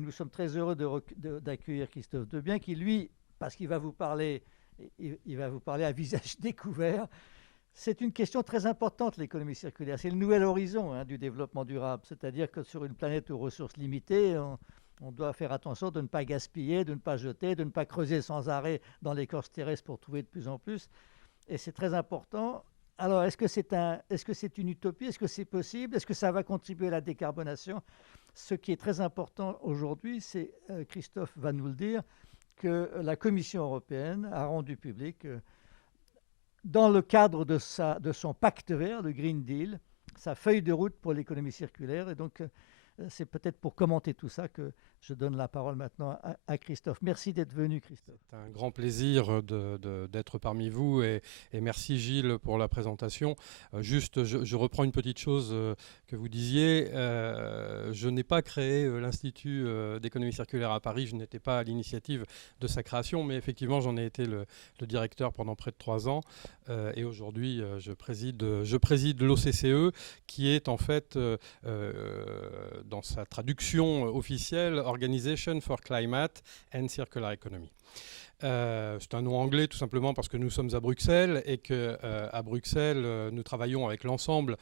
Nous sommes très heureux d'accueillir Christophe Debiens qui, lui, parce qu'il va vous parler, il va vous parler à visage découvert. C'est une question très importante, l'économie circulaire. C'est le nouvel horizon du développement durable. C'est-à-dire que sur une planète aux ressources limitées, on doit faire attention de ne pas gaspiller, de ne pas jeter, de ne pas creuser sans arrêt dans l'écorce terrestre pour trouver de plus en plus. Et c'est très important. Alors, est-ce que c'est une utopie? Est-ce que c'est possible? Est-ce que ça va contribuer à la décarbonation? Ce qui est très important aujourd'hui, c'est, Christophe va nous le dire, que la Commission européenne a rendu public, dans le cadre de son pacte vert, le Green Deal, sa feuille de route pour l'économie circulaire. Et donc, c'est peut-être pour commenter tout ça que je donne la parole maintenant à Christophe. Merci d'être venu, Christophe. C'est un grand plaisir d'être parmi vous et merci Gilles pour la présentation. Juste, je reprends une petite chose que vous disiez. Je n'ai pas créé l'Institut d'économie circulaire à Paris. Je n'étais pas à l'initiative de sa création, mais effectivement, j'en ai été le directeur pendant près de 3 ans. Et aujourd'hui, je préside l'OCCE, qui est en fait, dans sa traduction officielle, Organization for Climate and Circular Economy. C'est un nom anglais tout simplement parce que nous sommes à Bruxelles et que à Bruxelles, nous travaillons avec l'ensemble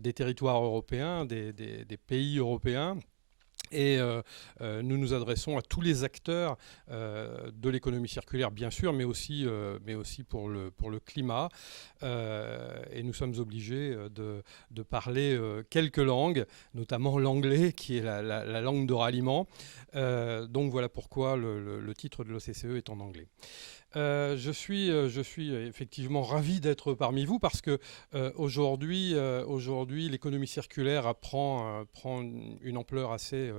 des territoires européens, des pays européens. Et nous nous adressons à tous les acteurs de l'économie circulaire, bien sûr, mais aussi pour le climat. Et nous sommes obligés de parler quelques langues, notamment l'anglais, qui est la langue de ralliement. Donc voilà pourquoi le titre de l'OCCE est en anglais. Je suis effectivement ravi d'être parmi vous parce que aujourd'hui, l'économie circulaire prend une ampleur assez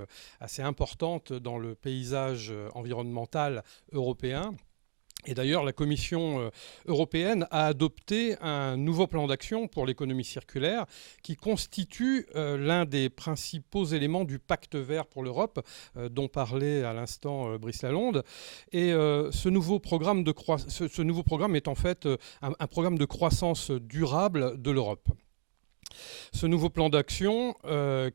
importante dans le paysage environnemental européen. Et d'ailleurs, la Commission européenne a adopté un nouveau plan d'action pour l'économie circulaire qui constitue l'un des principaux éléments du pacte vert pour l'Europe dont parlait à l'instant Brice Lalonde. Et ce nouveau programme est en fait un programme de croissance durable de l'Europe. Ce nouveau plan d'action,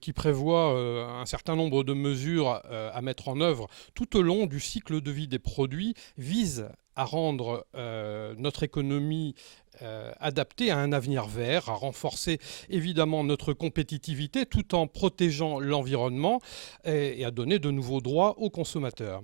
qui prévoit un certain nombre de mesures à mettre en œuvre tout au long du cycle de vie des produits, vise à rendre notre économie adaptée à un avenir vert, à renforcer évidemment notre compétitivité tout en protégeant l'environnement et à donner de nouveaux droits aux consommateurs.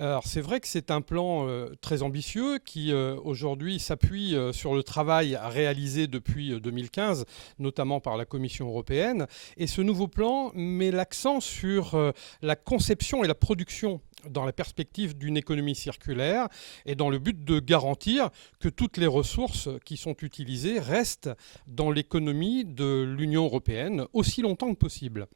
Alors c'est vrai que c'est un plan très ambitieux qui aujourd'hui s'appuie sur le travail réalisé depuis 2015, notamment par la Commission européenne. Et ce nouveau plan met l'accent sur la conception et la production dans la perspective d'une économie circulaire et dans le but de garantir que toutes les ressources qui sont utilisées restent dans l'économie de l'Union européenne aussi longtemps que possible.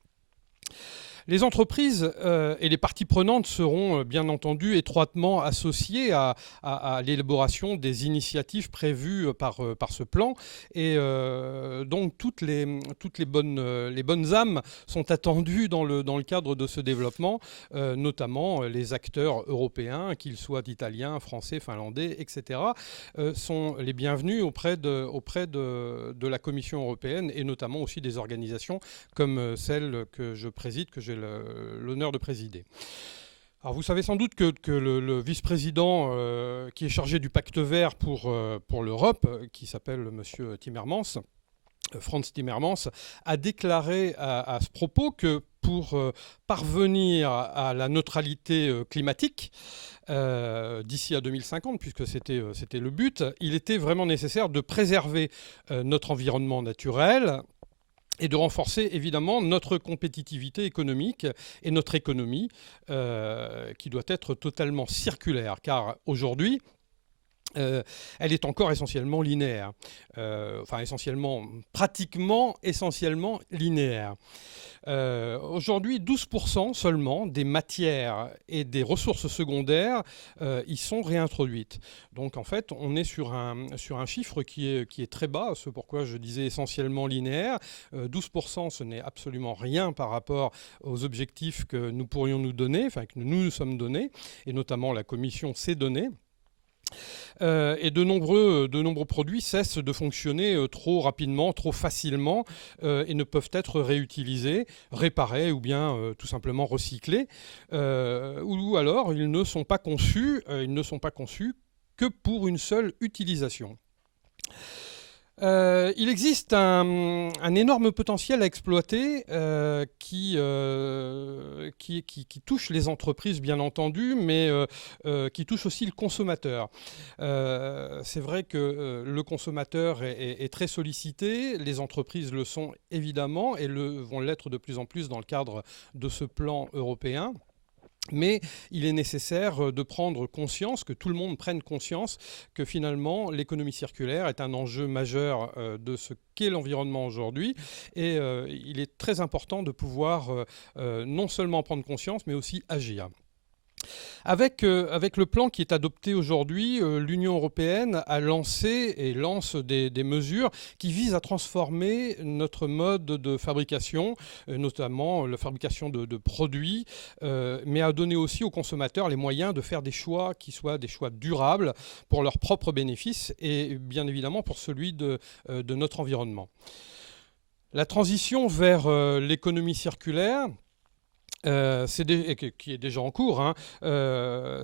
Les entreprises et les parties prenantes seront bien entendu étroitement associées à l'élaboration des initiatives prévues par ce plan. Et donc toutes les bonnes âmes sont attendues dans le cadre de ce développement, notamment les acteurs européens, qu'ils soient italiens, français, finlandais, etc., sont les bienvenus auprès de la Commission européenne et notamment aussi des organisations comme celle que je préside, que j'ai l'honneur de présider. Alors vous savez sans doute que le vice-président qui est chargé du pacte vert pour l'Europe, qui s'appelle Monsieur Timmermans, Frans Timmermans, a déclaré à ce propos que pour parvenir à la neutralité climatique d'ici à 2050, puisque c'était le but, il était vraiment nécessaire de préserver notre environnement naturel et de renforcer évidemment notre compétitivité économique et notre économie qui doit être totalement circulaire, car aujourd'hui, elle est encore essentiellement linéaire, pratiquement essentiellement linéaire. Aujourd'hui, 12% seulement des matières et des ressources secondaires y sont réintroduites. Donc en fait, on est sur un chiffre qui est très bas, c'est pourquoi je disais essentiellement linéaire. 12%, ce n'est absolument rien par rapport aux objectifs que nous pourrions nous donner, enfin que nous nous sommes donnés, et notamment la Commission s'est donnée. Et de nombreux produits cessent de fonctionner trop rapidement, trop facilement, et ne peuvent être réutilisés, réparés ou bien tout simplement recyclés. Ou alors ils ne sont pas conçus que pour une seule utilisation. Il existe un énorme potentiel à exploiter qui touche les entreprises, bien entendu, mais qui touche aussi le consommateur. C'est vrai que le consommateur est très sollicité, les entreprises le sont évidemment et vont l'être de plus en plus dans le cadre de ce plan européen. Mais il est nécessaire de prendre conscience, que tout le monde prenne conscience que finalement l'économie circulaire est un enjeu majeur de ce qu'est l'environnement aujourd'hui. Et il est très important de pouvoir non seulement prendre conscience, mais aussi agir. Avec le plan qui est adopté aujourd'hui, l'Union européenne a lancé et lance des mesures qui visent à transformer notre mode de fabrication, notamment la fabrication de produits, mais à donner aussi aux consommateurs les moyens de faire des choix qui soient des choix durables pour leurs propres bénéfices et bien évidemment pour celui de notre environnement. La transition vers l'économie circulaire, qui est déjà en cours, hein,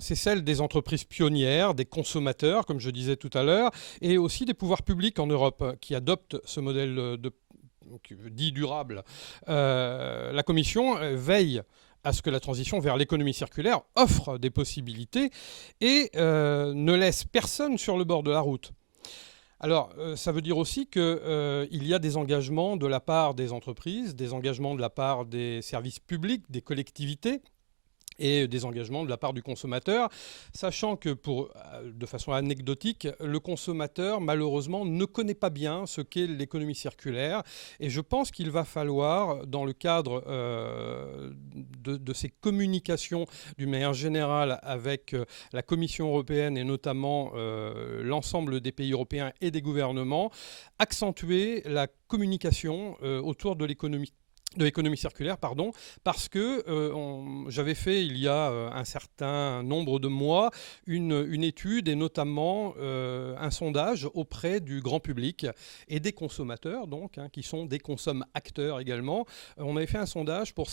c'est celle des entreprises pionnières, des consommateurs, comme je disais tout à l'heure, et aussi des pouvoirs publics en Europe qui adoptent ce modèle dit durable. La Commission veille à ce que la transition vers l'économie circulaire offre des possibilités et ne laisse personne sur le bord de la route. Alors, ça veut dire aussi qu'il y a des engagements de la part des entreprises, des engagements de la part des services publics, des collectivités, et des engagements de la part du consommateur, sachant que, de façon anecdotique, le consommateur, malheureusement, ne connaît pas bien ce qu'est l'économie circulaire. Et je pense qu'il va falloir, dans le cadre de ces communications d'une manière générale avec la Commission européenne et notamment l'ensemble des pays européens et des gouvernements, accentuer la communication autour de l'économie circulaire, parce que j'avais fait il y a un certain nombre de mois une étude et notamment un sondage auprès du grand public et des consommateurs, donc, qui sont des consomme-acteurs également. On avait fait un sondage pour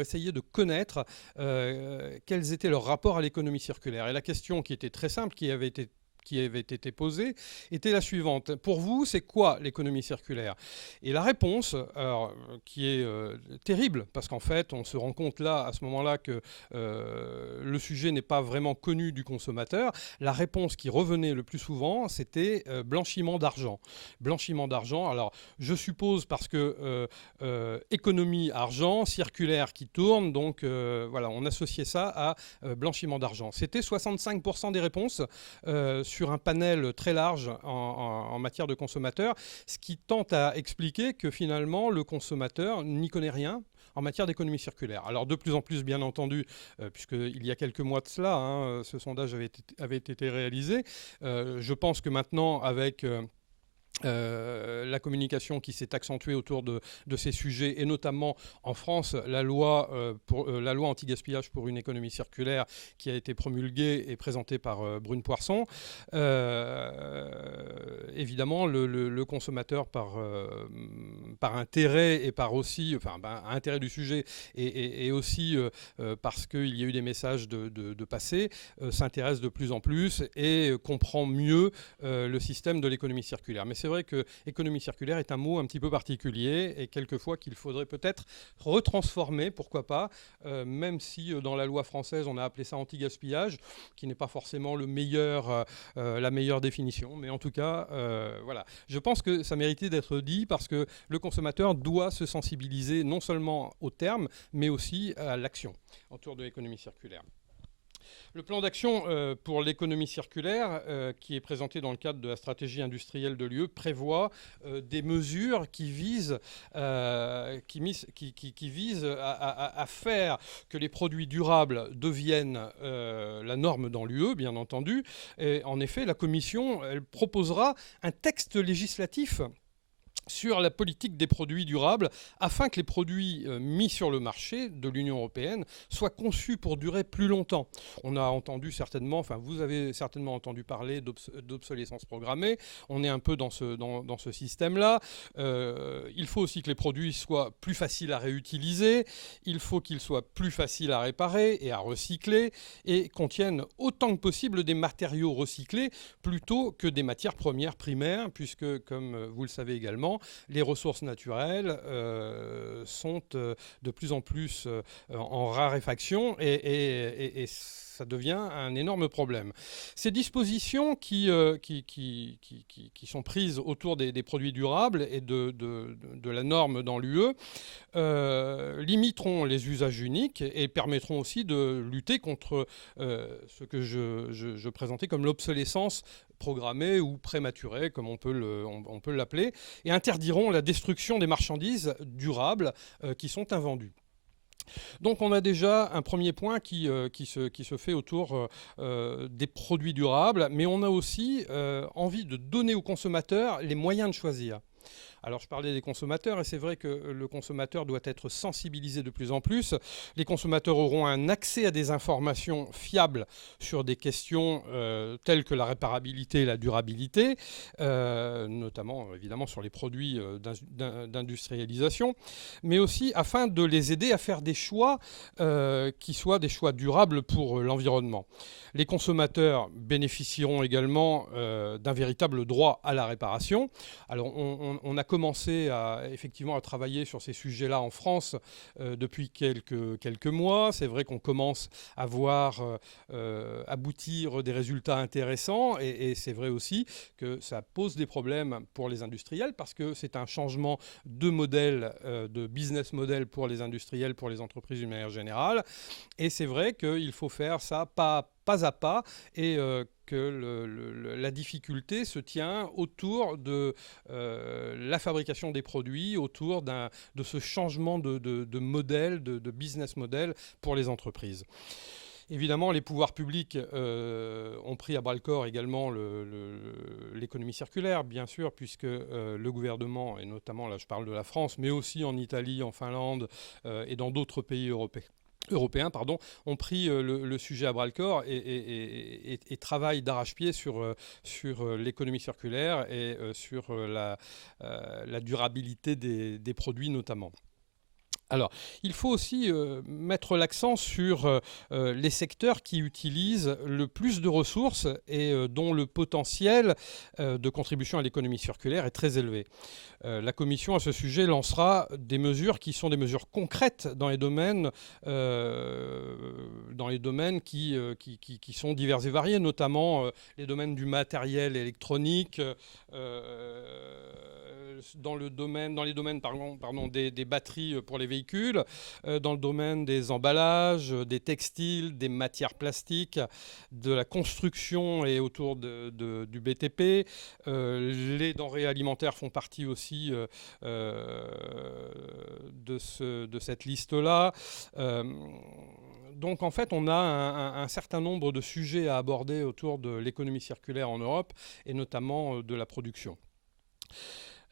essayer de connaître quels étaient leurs rapports à l'économie circulaire. Et la question qui était très simple, qui avait été posée, était la suivante. Pour vous, c'est quoi l'économie circulaire ? Et la réponse, qui est terrible, parce qu'en fait, on se rend compte à ce moment-là, que le sujet n'est pas vraiment connu du consommateur. La réponse qui revenait le plus souvent, c'était blanchiment d'argent. Blanchiment d'argent, alors je suppose parce que économie, argent, circulaire qui tourne, donc voilà, on associait ça à blanchiment d'argent. C'était 65% des réponses sur un panel très large en matière de consommateurs, ce qui tente à expliquer que finalement le consommateur n'y connaît rien en matière d'économie circulaire. Alors de plus en plus, bien entendu, puisqu'il y a quelques mois de cela, ce sondage avait été réalisé, je pense que maintenant, avec la communication qui s'est accentuée autour de ces sujets, et notamment en France, la loi anti-gaspillage pour une économie circulaire qui a été promulguée et présentée par Brune Poirson. Évidemment, le consommateur, par intérêt et par aussi, intérêt du sujet et aussi parce qu'il y a eu des messages de passé, s'intéresse de plus en plus et comprend mieux le système de l'économie circulaire. Mais c'est vrai que économie circulaire est un mot un petit peu particulier et quelquefois qu'il faudrait peut-être retransformer, pourquoi pas, même si dans la loi française on a appelé ça anti-gaspillage, qui n'est pas forcément la meilleure définition, mais en tout cas, voilà. Je pense que ça méritait d'être dit parce que le consommateur doit se sensibiliser non seulement au terme, mais aussi à l'action autour de l'économie circulaire. Le plan d'action pour l'économie circulaire, qui est présenté dans le cadre de la stratégie industrielle de l'UE, prévoit des mesures qui visent à faire que les produits durables deviennent la norme dans l'UE, bien entendu. Et en effet, la Commission, elle proposera un texte législatif sur la politique des produits durables afin que les produits mis sur le marché de l'Union européenne soient conçus pour durer plus longtemps. On a entendu certainement, enfin vous avez certainement entendu parler d'obsolescence programmée. On est un peu dans ce système-là. Il faut aussi que les produits soient plus faciles à réutiliser. Il faut qu'ils soient plus faciles à réparer et à recycler et contiennent autant que possible des matériaux recyclés plutôt que des matières premières primaires, puisque, comme vous le savez également, les ressources naturelles sont de plus en plus en raréfaction et ça devient un énorme problème. Ces dispositions qui sont prises autour des produits durables et de la norme dans l'UE limiteront les usages uniques et permettront aussi de lutter contre ce que je présentais comme l'obsolescence programmée ou prématurée, comme on peut l'appeler, et interdiront la destruction des marchandises durables qui sont invendues. Donc on a déjà un premier point qui se fait autour des produits durables, mais on a aussi envie de donner aux consommateurs les moyens de choisir. Alors je parlais des consommateurs et c'est vrai que le consommateur doit être sensibilisé de plus en plus. Les consommateurs auront un accès à des informations fiables sur des questions telles que la réparabilité et la durabilité, notamment évidemment sur les produits d'industrialisation, mais aussi afin de les aider à faire des choix qui soient des choix durables pour l'environnement. Les consommateurs bénéficieront également d'un véritable droit à la réparation. Alors on a commencé effectivement à travailler sur ces sujets-là en France depuis quelques mois. C'est vrai qu'on commence à voir aboutir des résultats intéressants et c'est vrai aussi que ça pose des problèmes pour les industriels parce que c'est un changement de modèle, de business model pour les industriels, pour les entreprises d'une manière générale. Et c'est vrai qu'il faut faire ça pas à pas et que la difficulté se tient autour de la fabrication des produits, autour de ce changement de modèle, de business model pour les entreprises. Évidemment, les pouvoirs publics ont pris à bras-le-corps également l'économie circulaire, bien sûr, puisque le gouvernement, et notamment là je parle de la France, mais aussi en Italie, en Finlande et dans d'autres pays européens, ont pris le sujet à bras-le-corps et travaillent d'arrache-pied sur l'économie circulaire et sur la durabilité des produits notamment. Alors, il faut aussi mettre l'accent sur les secteurs qui utilisent le plus de ressources et dont le potentiel de contribution à l'économie circulaire est très élevé. La Commission, à ce sujet, lancera des mesures qui sont des mesures concrètes dans les domaines qui sont divers et variés, notamment les domaines du matériel électronique, dans les domaines des batteries pour les véhicules, dans le domaine des emballages, des textiles, des matières plastiques, de la construction et autour du BTP. Les denrées alimentaires font partie aussi de cette liste-là. Donc en fait, on a un certain nombre de sujets à aborder autour de l'économie circulaire en Europe et notamment de la production.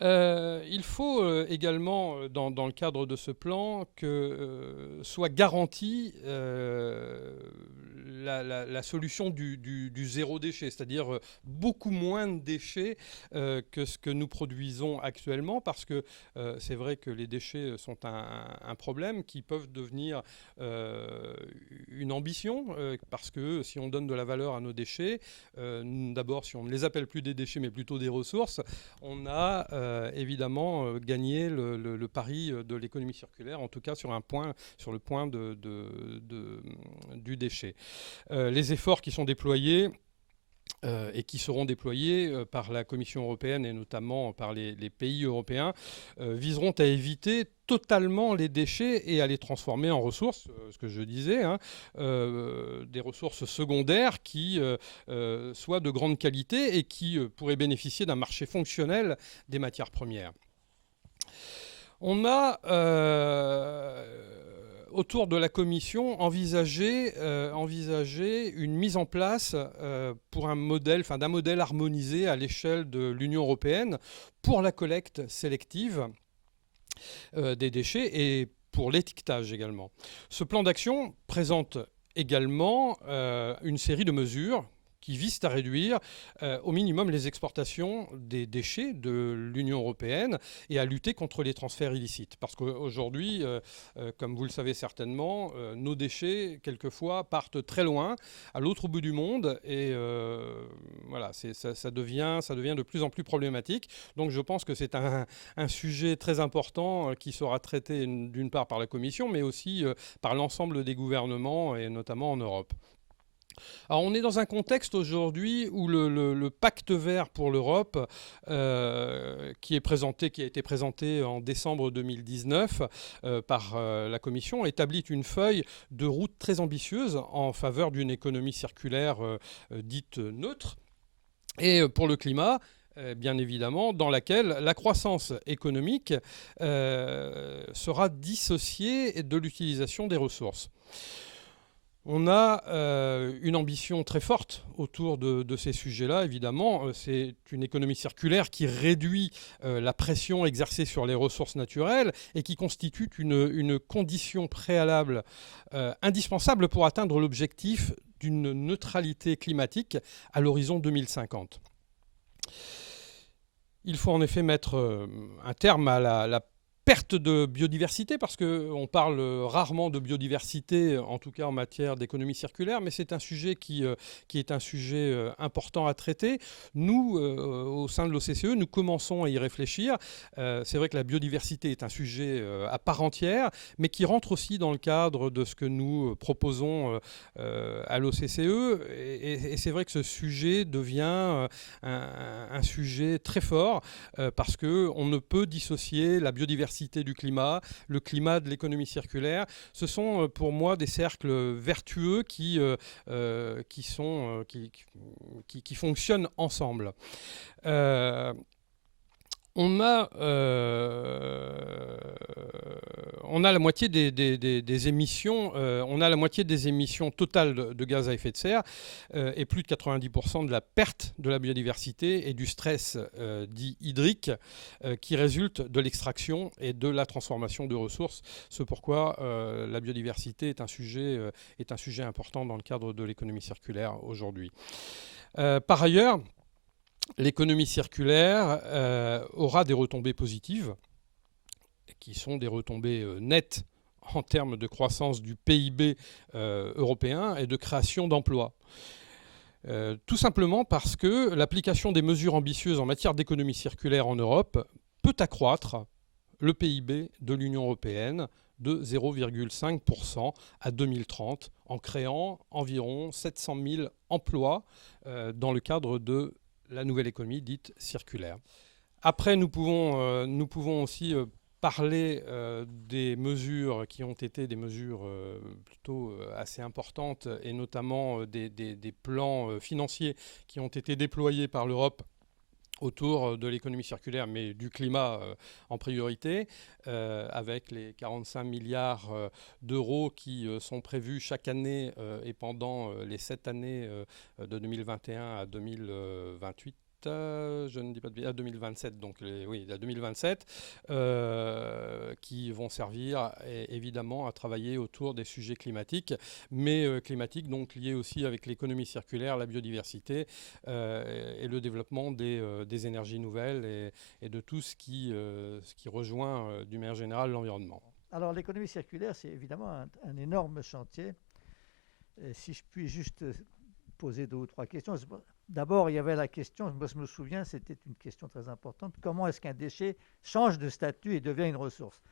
Il faut également, dans le cadre de ce plan, que soit garantie la solution du zéro déchet, c'est-à-dire beaucoup moins de déchets que ce que nous produisons actuellement, parce que c'est vrai que les déchets sont un problème qui peuvent devenir une ambition, parce que si on donne de la valeur à nos déchets, d'abord si on ne les appelle plus des déchets mais plutôt des ressources, on a évidemment gagné le pari de l'économie circulaire, en tout cas sur le point du déchet. Les efforts qui sont déployés et qui seront déployés par la Commission européenne et notamment par les pays européens viseront à éviter totalement les déchets et à les transformer en ressources, ce que je disais, des ressources secondaires qui soient de grande qualité et qui pourraient bénéficier d'un marché fonctionnel des matières premières. On a autour de la Commission, envisager une mise en place pour d'un modèle harmonisé à l'échelle de l'Union européenne pour la collecte sélective des déchets et pour l'étiquetage également. Ce plan d'action présente également une série de mesures qui visent à réduire au minimum les exportations des déchets de l'Union européenne et à lutter contre les transferts illicites. Parce qu'aujourd'hui, comme vous le savez certainement, nos déchets, quelquefois, partent très loin, à l'autre bout du monde, et voilà, ça devient de plus en plus problématique. Donc je pense que c'est un sujet très important qui sera traité d'une part par la Commission, mais aussi par l'ensemble des gouvernements, et notamment en Europe. Alors on est dans un contexte aujourd'hui où le pacte vert pour l'Europe, qui a été présenté en décembre 2019 par la Commission, établit une feuille de route très ambitieuse en faveur d'une économie circulaire dite neutre. Et pour le climat, bien évidemment, dans laquelle la croissance économique sera dissociée de l'utilisation des ressources. On a une ambition très forte autour de ces sujets-là, évidemment. C'est une économie circulaire qui réduit la pression exercée sur les ressources naturelles et qui constitue une condition préalable indispensable pour atteindre l'objectif d'une neutralité climatique à l'horizon 2050. Il faut en effet mettre un terme à la perte de biodiversité, parce qu'on parle rarement de biodiversité, en tout cas en matière d'économie circulaire, mais c'est un sujet qui est un sujet important à traiter. Nous, au sein de l'OCCE, nous commençons à y réfléchir. C'est vrai que la biodiversité est un sujet à part entière, mais qui rentre aussi dans le cadre de ce que nous proposons à l'OCCE. Et c'est vrai que ce sujet devient un sujet très fort, parce qu'on ne peut dissocier la biodiversité du climat, le climat de l'économie circulaire. Ce sont pour moi des cercles vertueux qui fonctionnent ensemble. On a la moitié des émissions, des émissions totales de gaz à effet de serre, et plus de 90% de la perte de la biodiversité et du stress dit hydrique qui résulte de l'extraction et de la transformation de ressources. C'est pourquoi la biodiversité est un sujet important dans le cadre de l'économie circulaire aujourd'hui. Par ailleurs, l'économie circulaire aura des retombées positives, qui sont des retombées nettes en termes de croissance du PIB européen et de création d'emplois. Tout simplement parce que l'application des mesures ambitieuses en matière d'économie circulaire en Europe peut accroître le PIB de l'Union européenne de 0,5% à 2030, en créant environ 700 000 emplois dans le cadre de la nouvelle économie dite circulaire. Après, nous pouvons aussi parler des mesures qui ont été des mesures plutôt assez importantes, et notamment des plans financiers qui ont été déployés par l'Europe autour de l'économie circulaire, mais du climat en priorité, avec les 45 milliards d'euros qui sont prévus chaque année et pendant les 7 années de 2021 à 2028. Je ne dis pas de à 2027, donc à 2027, qui vont servir évidemment à travailler autour des sujets climatiques, mais climatiques donc liés aussi avec l'économie circulaire, la biodiversité et le développement des énergies nouvelles et de tout ce qui rejoint d'une manière générale l'environnement. Alors l'économie circulaire, c'est évidemment un énorme chantier. Et si je puis juste poser 2 ou 3 questions. D'abord, il y avait la question, moi je me souviens, c'était une question très importante, comment est-ce qu'un déchet change de statut et devient une ressource?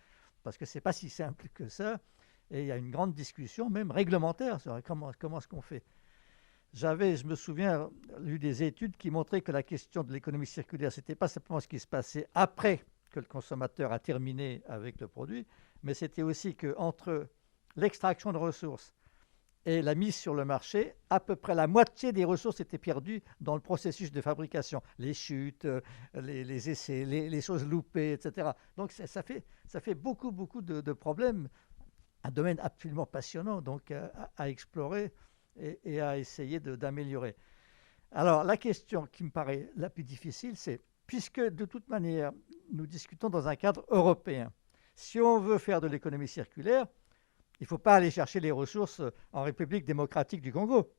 Parce que ce n'est pas si simple que ça, et il y a une grande discussion, même réglementaire, sur comment est-ce qu'on fait. Je me souviens, lu des études qui montraient que la question de l'économie circulaire, ce n'était pas simplement ce qui se passait après que le consommateur a terminé avec le produit, mais c'était aussi qu'entre l'extraction de ressources et la mise sur le marché, à peu près la moitié des ressources étaient perdues dans le processus de fabrication. Les chutes, les essais, les choses loupées, etc. Donc ça fait beaucoup de problèmes un domaine absolument passionnant donc à explorer et à essayer d'améliorer. Alors la question qui me paraît la plus difficile, c'est, puisque de toute manière nous discutons dans un cadre européen, si on veut faire de l'économie circulaire, il ne faut pas aller chercher les ressources en République démocratique du Congo.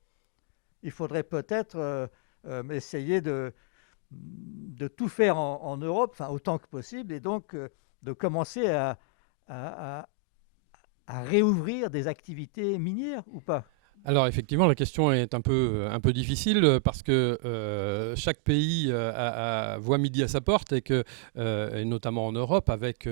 Il faudrait peut-être essayer de tout faire en Europe, enfin autant que possible, et donc de commencer à réouvrir des activités minières ou pas? Alors effectivement, la question est un peu difficile parce que chaque pays voit midi à sa porte et notamment en Europe, avec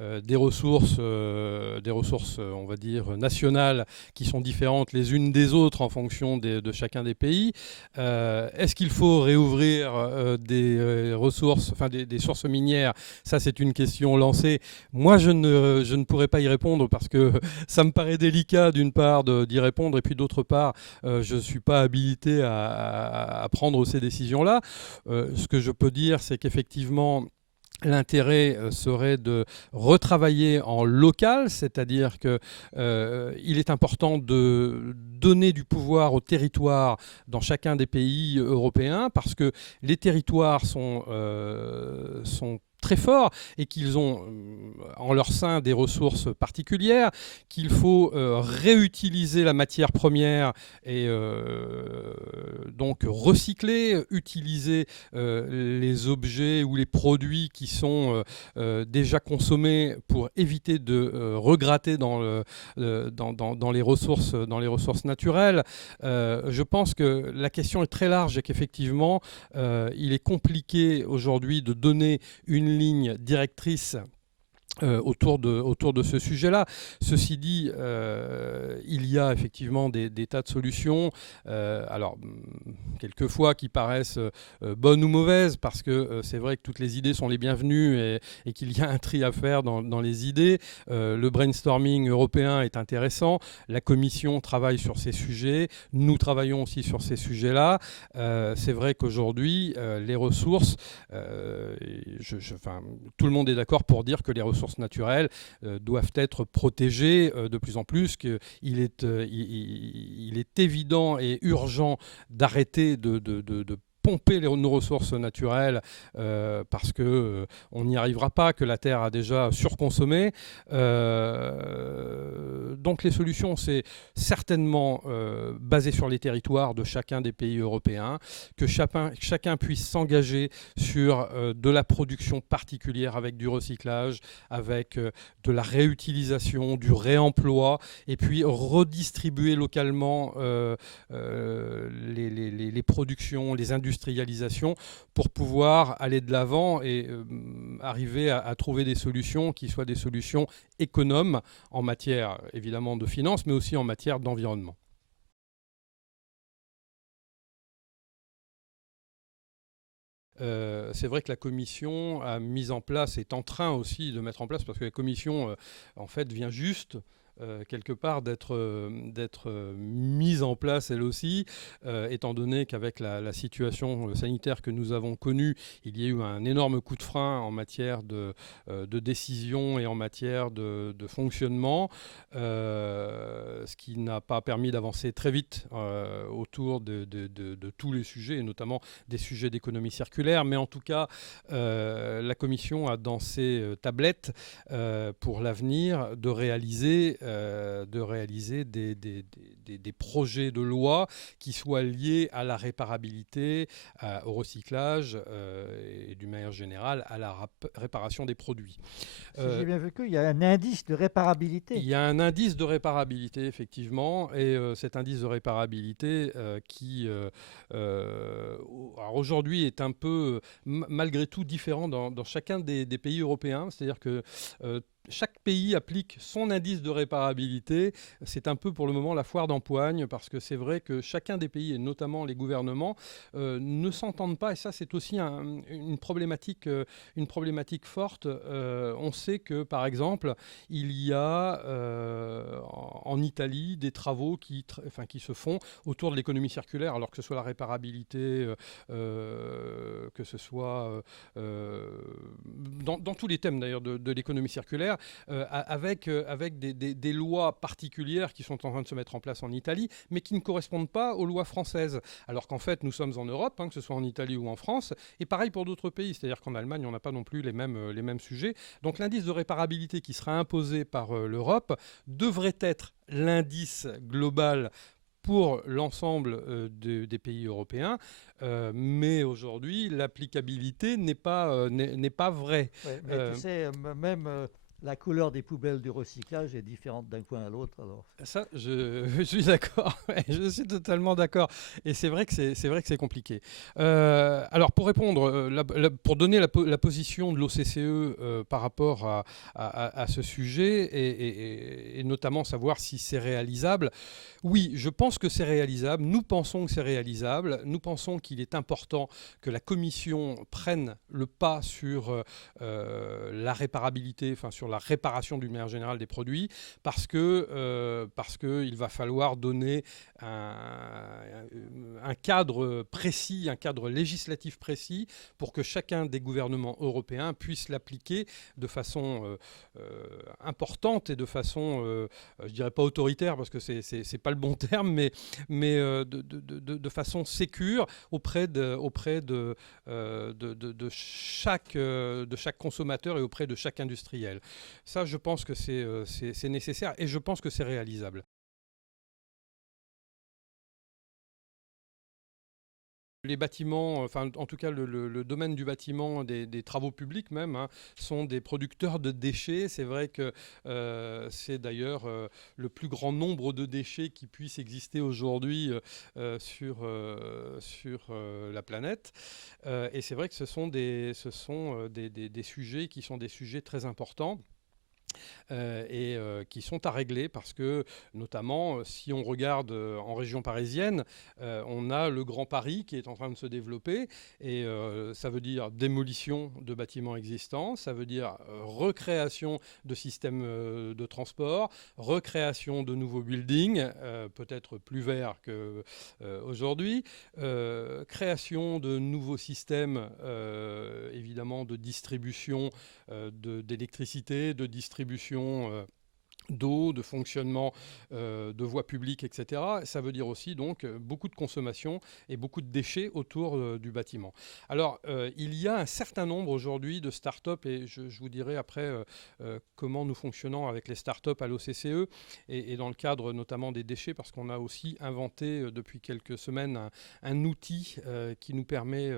des ressources, on va dire, nationales qui sont différentes les unes des autres en fonction de chacun des pays. Est-ce qu'il faut réouvrir des ressources, enfin des sources minières? Ça, c'est une question lancée. Moi, je ne pourrais pas y répondre parce que ça me paraît délicat d'une part d'y répondre et puis d'autre part, je ne suis pas habilité à prendre ces décisions-là. Ce que je peux dire, c'est qu'effectivement, l'intérêt serait de retravailler en local, c'est-à-dire qu'il est important de donner du pouvoir aux territoires dans chacun des pays européens parce que les territoires sont très forts et qu'ils ont en leur sein des ressources particulières, qu'il faut réutiliser la matière première et donc recycler, utiliser les objets ou les produits qui sont déjà consommés pour éviter de regratter dans les ressources naturelles. Je pense que la question est très large et qu'effectivement, il est compliqué aujourd'hui de donner une ligne directrice autour de ce sujet-là. Ceci dit, il y a effectivement des tas de solutions, alors quelquefois qui paraissent bonnes ou mauvaises, parce que c'est vrai que toutes les idées sont les bienvenues et qu'il y a un tri à faire dans les idées. Le brainstorming européen est intéressant, la Commission travaille sur ces sujets, nous travaillons aussi sur ces sujets-là. C'est vrai qu'aujourd'hui, les ressources, tout le monde est d'accord pour dire que les ressources naturelles doivent être protégées de plus en plus, qu'il est, il est évident et urgent d'arrêter de pomper nos ressources naturelles parce qu'on n'y arrivera pas, que la Terre a déjà surconsommé. Donc les solutions, c'est certainement basé sur les territoires de chacun des pays européens, que chacun puisse s'engager sur de la production particulière avec du recyclage, avec de la réutilisation, du réemploi, et puis redistribuer localement les productions, les industrialisations pour pouvoir aller de l'avant et arriver à trouver des solutions qui soient des solutions économes en matière évidemment de finances, mais aussi en matière d'environnement. C'est vrai que la Commission a mis en place, est en train aussi de mettre en place, parce que la Commission en fait vient juste quelque part d'être mise en place elle aussi, étant donné qu'avec la situation sanitaire que nous avons connue, il y a eu un énorme coup de frein en matière de décision et en matière de fonctionnement, ce qui n'a pas permis d'avancer très vite autour de tous les sujets, et notamment des sujets d'économie circulaire. Mais en tout cas, la Commission a dans ses tablettes pour l'avenir de réaliser des projets de loi qui soient liés à la réparabilité, au recyclage et d'une manière générale à la réparation des produits. Si j'ai bien vu qu'il y a un indice de réparabilité. Il y a un indice de réparabilité, effectivement, et cet indice de réparabilité qui, alors aujourd'hui, est un peu, malgré tout, différent dans chacun des pays européens. C'est-à-dire que chaque pays applique son indice de réparabilité. C'est un peu pour le moment la foire d'empoigne, parce que c'est vrai que chacun des pays, et notamment les gouvernements, ne s'entendent pas. Et ça, c'est aussi une problématique forte. On sait que, par exemple, il y a en Italie des travaux qui se font autour de l'économie circulaire, alors que ce soit la réparabilité, que ce soit dans tous les thèmes d'ailleurs de l'économie circulaire. nécessaire, avec des lois particulières qui sont en train de se mettre en place en Italie, mais qui ne correspondent pas aux lois françaises. Alors qu'en fait, nous sommes en Europe, que ce soit en Italie ou en France, et pareil pour d'autres pays. C'est-à-dire qu'en Allemagne, on n'a pas non plus les mêmes sujets. Donc l'indice de réparabilité qui sera imposé par l'Europe devrait être l'indice global pour l'ensemble des pays européens, mais aujourd'hui, l'applicabilité n'est pas vraie. Ouais, mais tu sais, même la couleur des poubelles du recyclage est différente d'un coin à l'autre. Alors. Ça, je suis d'accord. Je suis totalement d'accord. Et c'est vrai que c'est compliqué. Alors, pour répondre, pour donner la position de l'OCCE par rapport à ce sujet, et notamment savoir si c'est réalisable, oui, je pense que c'est réalisable. Nous pensons que c'est réalisable. Nous pensons qu'il est important que la Commission prenne le pas sur la réparabilité, enfin sur la réparation d'une manière générale des produits, parce que il va falloir donner un cadre précis, un cadre législatif précis, pour que chacun des gouvernements européens puisse l'appliquer de façon importante et de façon, je dirais pas autoritaire parce que c'est pas le bon terme, mais de façon sécure auprès de chaque consommateur et auprès de chaque industriel. Ça, je pense que c'est nécessaire et je pense que c'est réalisable. Les bâtiments, enfin en tout cas le domaine du bâtiment, des travaux publics même, sont des producteurs de déchets. C'est vrai que c'est d'ailleurs le plus grand nombre de déchets qui puissent exister aujourd'hui sur la planète. Et c'est vrai que ce sont des sujets qui sont des sujets très importants. Et qui sont à régler parce que, notamment, si on regarde en région parisienne, on a le Grand Paris qui est en train de se développer et ça veut dire démolition de bâtiments existants, ça veut dire recréation de systèmes de transport, recréation de nouveaux buildings, peut-être plus verts qu'aujourd'hui, création de nouveaux systèmes, évidemment, de distribution d'électricité, de distribution d'eau, de fonctionnement de voies publiques, etc. Ça veut dire aussi donc beaucoup de consommation et beaucoup de déchets autour du bâtiment. Alors, il y a un certain nombre aujourd'hui de start-up, et je vous dirai après comment nous fonctionnons avec les start-up à l'OCCE, et dans le cadre notamment des déchets, parce qu'on a aussi inventé depuis quelques semaines un outil qui nous permet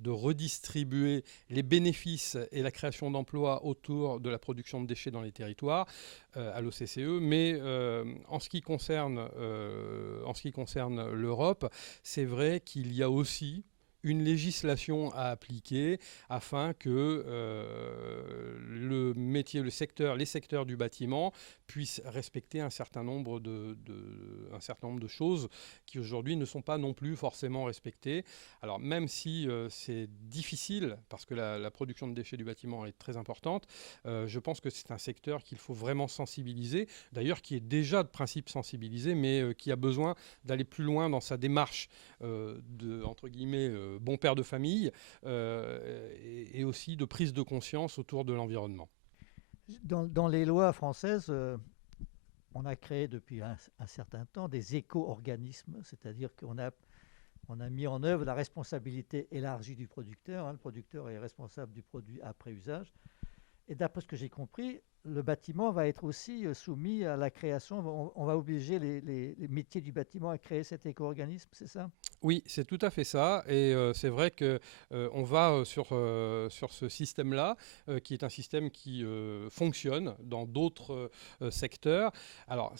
de redistribuer les bénéfices et la création d'emplois autour de la production de déchets dans les territoires à l'OCCE, mais en ce qui concerne l'Europe, c'est vrai qu'il y a aussi une législation à appliquer afin que les secteurs du bâtiment puissent respecter un certain nombre de choses qui aujourd'hui ne sont pas non plus forcément respectées. Alors même si c'est difficile, parce que la production de déchets du bâtiment est très importante, je pense que c'est un secteur qu'il faut vraiment sensibiliser, d'ailleurs qui est déjà de principe sensibilisé, mais qui a besoin d'aller plus loin dans sa démarche de, entre guillemets, bon père de famille, et aussi de prise de conscience autour de l'environnement. Dans les lois françaises, on a créé depuis un certain temps des éco-organismes, c'est-à-dire qu'on a mis en œuvre la responsabilité élargie du producteur. Le producteur est responsable du produit après usage. Et d'après ce que j'ai compris, le bâtiment va être aussi soumis à la création. On va obliger les métiers du bâtiment à créer cet éco-organisme, c'est ça ? Oui, c'est tout à fait ça. Et c'est vrai qu'on va sur ce système-là, qui est un système qui fonctionne dans d'autres secteurs. Alors,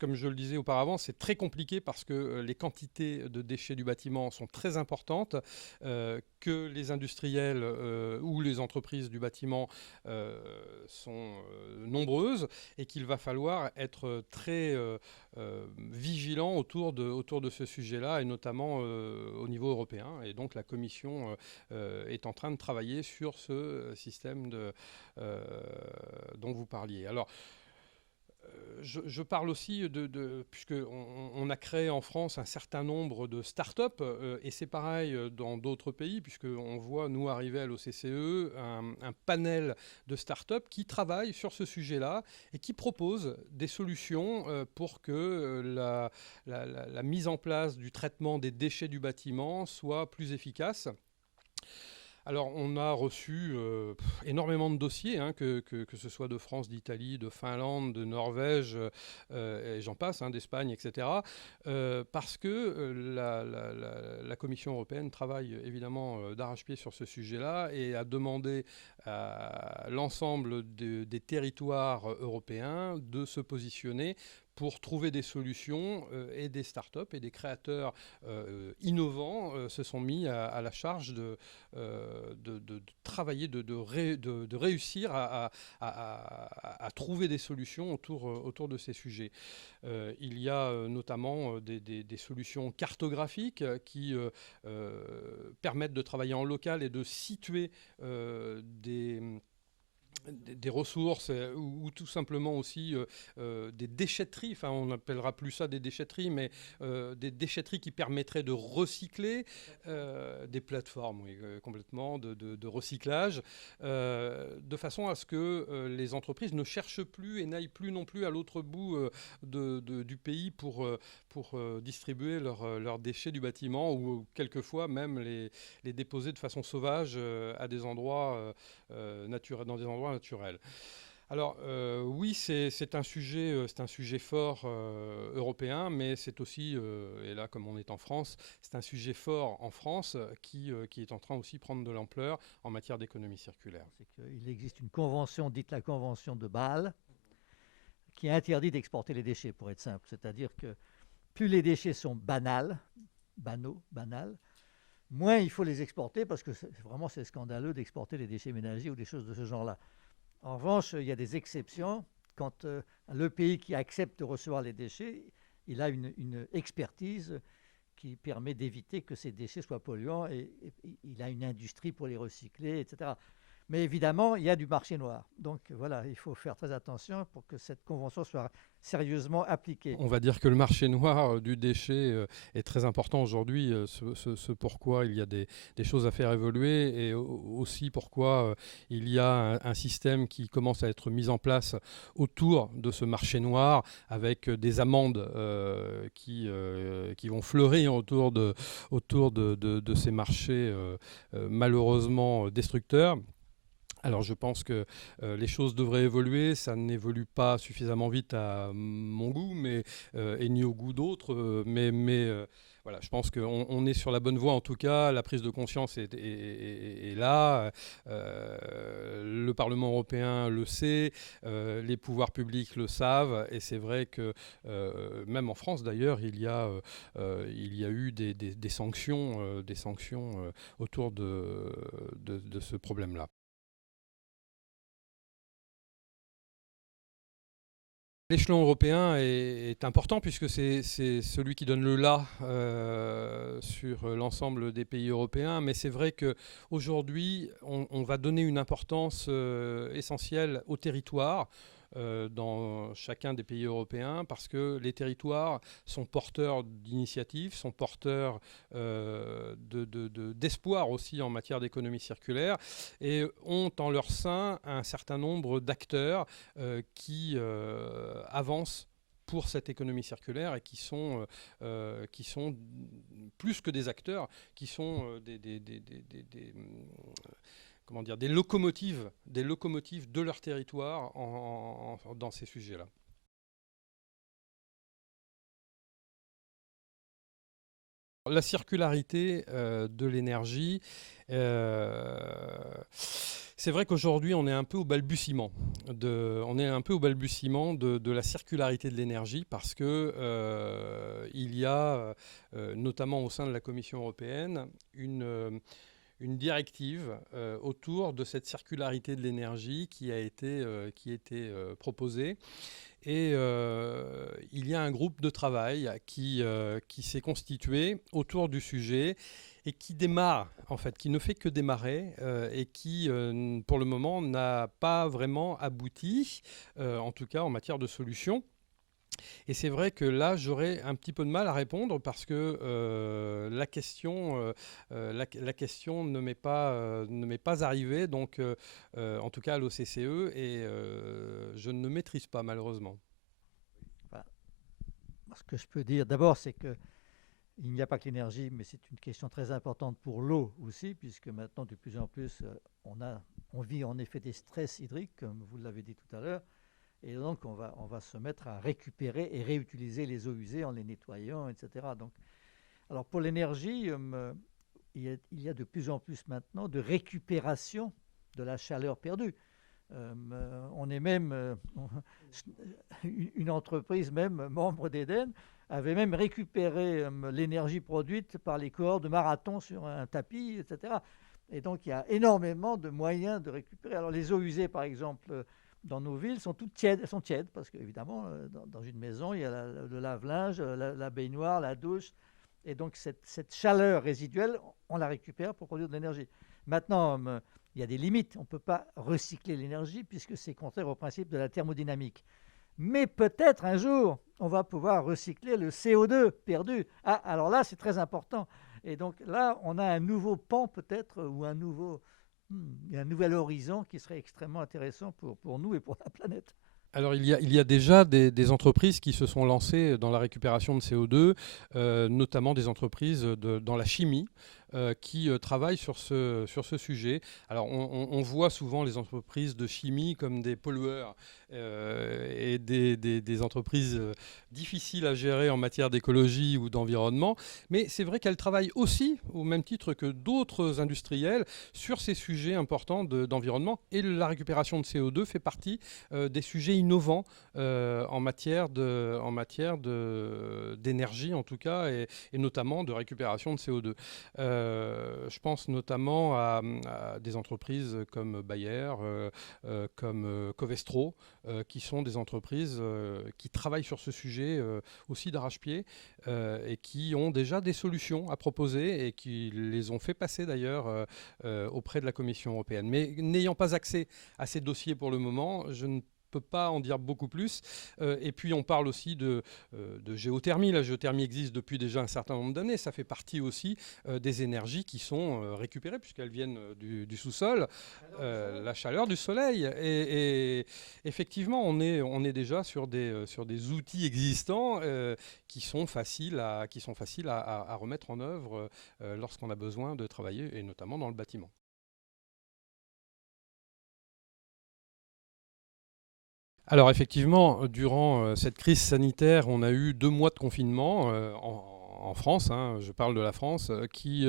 comme je le disais auparavant, c'est très compliqué parce que les quantités de déchets du bâtiment sont très importantes, que les industriels ou les entreprises du bâtiment sont nombreuses et qu'il va falloir être très vigilant autour de ce sujet-là et notamment au niveau européen. Et donc la Commission est en train de travailler sur ce système dont vous parliez. Alors, je parle aussi puisqu'on a créé en France un certain nombre de start-up, et c'est pareil dans d'autres pays, puisqu'on voit, nous, arriver à l'OCCE, un panel de start-up qui travaillent sur ce sujet-là et qui proposent des solutions pour que la mise en place du traitement des déchets du bâtiment soit plus efficace. Alors, on a reçu énormément de dossiers, hein, que ce soit de France, d'Italie, de Finlande, de Norvège, et j'en passe, hein, d'Espagne, etc. Parce que la Commission européenne travaille évidemment d'arrache-pied sur ce sujet-là et a demandé à l'ensemble des territoires européens de se positionner pour trouver des solutions, et des startups et des créateurs innovants se sont mis à la charge de travailler, de réussir à trouver des solutions autour de ces sujets. Il y a notamment des solutions cartographiques qui permettent de travailler en local et de situer des ressources, ou tout simplement aussi des déchetteries, enfin on n'appellera plus ça des déchetteries, mais des déchetteries qui permettraient de recycler, des plateformes, oui, complètement, de recyclage, de façon à ce que les entreprises ne cherchent plus et n'aillent plus non plus à l'autre bout du pays pour distribuer leurs déchets du bâtiment, ou quelquefois même les déposer de façon sauvage à des endroits dans des endroits naturels. Alors oui, c'est un sujet fort européen, mais c'est aussi, et là comme on est en France, c'est un sujet fort en France qui est en train aussi de prendre de l'ampleur en matière d'économie circulaire. C'est qu'il existe une convention, dite la convention de Bâle, qui interdit d'exporter les déchets, pour être simple. C'est-à-dire que plus les déchets sont banals, moins il faut les exporter, parce que c'est scandaleux d'exporter les déchets ménagers ou des choses de ce genre-là. En revanche, il y a des exceptions. Quand le pays qui accepte de recevoir les déchets, il a une expertise qui permet d'éviter que ces déchets soient polluants, et il a une industrie pour les recycler, etc. Mais évidemment, il y a du marché noir. Donc voilà, il faut faire très attention pour que cette convention soit sérieusement appliquée. On va dire que le marché noir du déchet est très important aujourd'hui, ce pourquoi il y a des choses à faire évoluer, et aussi pourquoi il y a un système qui commence à être mis en place autour de ce marché noir, avec des amendes qui vont fleurir autour de ces marchés malheureusement destructeurs. Alors je pense que les choses devraient évoluer, ça n'évolue pas suffisamment vite à mon goût, et ni au goût d'autres, mais voilà, je pense qu'on est sur la bonne voie. En tout cas, la prise de conscience est là, le Parlement européen le sait, les pouvoirs publics le savent, et c'est vrai que même en France d'ailleurs, il y a eu des sanctions autour de ce problème-là. L'échelon européen est important, puisque c'est celui qui donne le là sur l'ensemble des pays européens. Mais c'est vrai qu'aujourd'hui, on va donner une importance essentielle aux territoires dans chacun des pays européens, parce que les territoires sont porteurs d'initiatives, sont porteurs d'espoir aussi en matière d'économie circulaire, et ont en leur sein un certain nombre d'acteurs qui avancent pour cette économie circulaire, et qui sont plus que des acteurs, qui sont des locomotives de leur territoire dans ces sujets-là. La circularité de l'énergie, c'est vrai qu'aujourd'hui on est un peu au balbutiement de la circularité de l'énergie, parce que il y a notamment au sein de la Commission européenne une directive autour de cette circularité de l'énergie qui a été proposée. Et il y a un groupe de travail qui s'est constitué autour du sujet, et qui démarre, en fait, qui ne fait que démarrer, et qui, pour le moment, n'a pas vraiment abouti, en tout cas en matière de solutions. Et c'est vrai que là, j'aurais un petit peu de mal à répondre parce que la question ne m'est pas arrivée, donc en tout cas à l'OCCE, et je ne maîtrise pas malheureusement. Enfin, ce que je peux dire d'abord, c'est que il n'y a pas que l'énergie, mais c'est une question très importante pour l'eau aussi, puisque maintenant, de plus en plus, on vit en effet des stress hydriques, comme vous l'avez dit tout à l'heure, et donc on va se mettre à récupérer et réutiliser les eaux usées en les nettoyant, etc. Donc, alors pour l'énergie, il y a de plus en plus maintenant de récupération de la chaleur perdue. On est même, une entreprise même membre d'Eden avait même récupéré l'énergie produite par les coureurs de marathon sur un tapis, etc. Et donc il y a énormément de moyens de récupérer. Alors les eaux usées, par exemple, dans nos villes, sont toutes tièdes. Elles sont tièdes parce qu'évidemment, dans une maison, il y a le lave-linge, la baignoire, la douche. Et donc cette chaleur résiduelle, on la récupère pour produire de l'énergie. Maintenant, il y a des limites. On ne peut pas recycler l'énergie puisque c'est contraire au principe de la thermodynamique. Mais peut-être un jour, on va pouvoir recycler le CO2 perdu. Ah, alors là, c'est très important. Et donc là, on a un nouveau pan peut-être, ou un nouvel horizon qui serait extrêmement intéressant pour nous et pour la planète. Alors il y a déjà des entreprises qui se sont lancées dans la récupération de CO2, notamment des entreprises dans la chimie. Qui travaillent sur ce sujet. Alors on voit souvent les entreprises de chimie comme des pollueurs et des entreprises difficiles à gérer en matière d'écologie ou d'environnement, mais c'est vrai qu'elles travaillent aussi, au même titre que d'autres industriels, sur ces sujets importants d'environnement, et la récupération de CO2 fait partie des sujets innovants en matière d'énergie en tout cas, et notamment de récupération de CO2. Je pense notamment à des entreprises comme Bayer, comme Covestro, qui sont des entreprises qui travaillent sur ce sujet aussi d'arrache-pied et qui ont déjà des solutions à proposer et qui les ont fait passer d'ailleurs auprès de la Commission européenne. Mais n'ayant pas accès à ces dossiers pour le moment, je ne peux pas en dire beaucoup plus. Et puis on parle aussi de géothermie. La géothermie existe depuis déjà un certain nombre d'années. Ça fait partie aussi des énergies qui sont récupérées puisqu'elles viennent du sous-sol, la chaleur du soleil. Et effectivement, on est déjà sur des outils existants qui sont faciles à remettre en œuvre lorsqu'on a besoin de travailler, et notamment dans le bâtiment. Alors effectivement, durant cette crise sanitaire, on a eu 2 mois de confinement en France, hein, je parle de la France, qui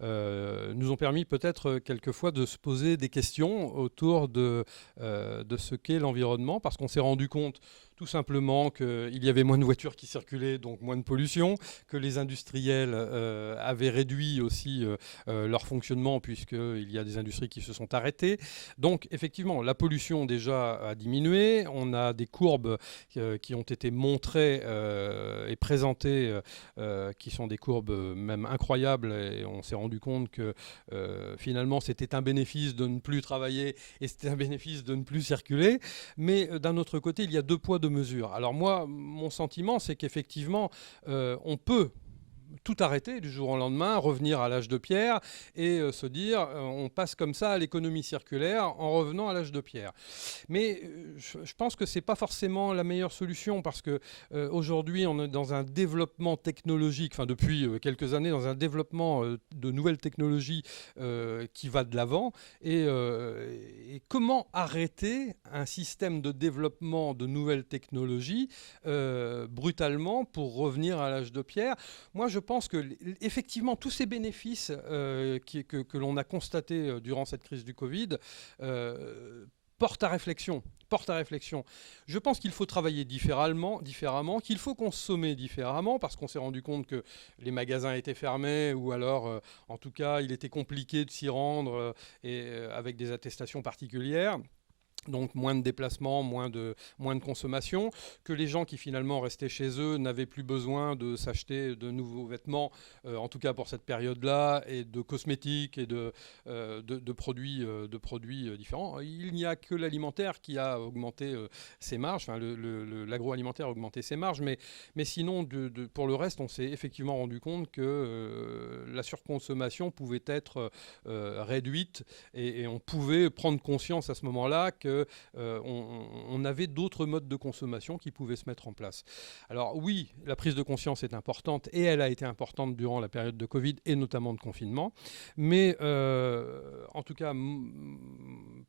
nous ont permis peut-être quelquefois de se poser des questions autour de ce qu'est l'environnement, parce qu'on s'est rendu compte tout simplement qu'il y avait moins de voitures qui circulaient, donc moins de pollution, que les industriels avaient réduit aussi leur fonctionnement, puisqu'il y a des industries qui se sont arrêtées. Donc effectivement, la pollution déjà a diminué. On a des courbes qui ont été montrées et présentées, qui sont des courbes même incroyables, et on s'est rendu compte que finalement c'était un bénéfice de ne plus travailler et c'était un bénéfice de ne plus circuler. Mais d'un autre côté, il y a 2 poids, 2 mesures. Alors moi, mon sentiment, c'est qu'effectivement, on peut tout arrêter du jour au lendemain, revenir à l'âge de pierre et se dire on passe comme ça à l'économie circulaire en revenant à l'âge de pierre. Mais je pense que ce n'est pas forcément la meilleure solution, parce qu'aujourd'hui on est dans un développement technologique, enfin depuis quelques années, dans un développement de nouvelles technologies qui va de l'avant. Et comment arrêter un système de développement de nouvelles technologies brutalement pour revenir à l'âge de pierre? Moi, je pense que effectivement tous ces bénéfices que l'on a constatés durant cette crise du Covid portent à réflexion. Je pense qu'il faut travailler différemment, qu'il faut consommer différemment, parce qu'on s'est rendu compte que les magasins étaient fermés, ou alors, en tout cas, il était compliqué de s'y rendre avec des attestations particulières. Donc moins de déplacements, moins de consommation, que les gens qui finalement restaient chez eux n'avaient plus besoin de s'acheter de nouveaux vêtements, en tout cas pour cette période-là, et de cosmétiques et de produits différents. Il n'y a que l'alimentaire qui a augmenté ses marges, enfin l'agroalimentaire a augmenté ses marges, mais sinon pour le reste, on s'est effectivement rendu compte que la surconsommation pouvait être réduite et on pouvait prendre conscience à ce moment-là que on avait d'autres modes de consommation qui pouvaient se mettre en place. Alors oui, la prise de conscience est importante et elle a été importante durant la période de Covid et notamment de confinement. Mais en tout cas,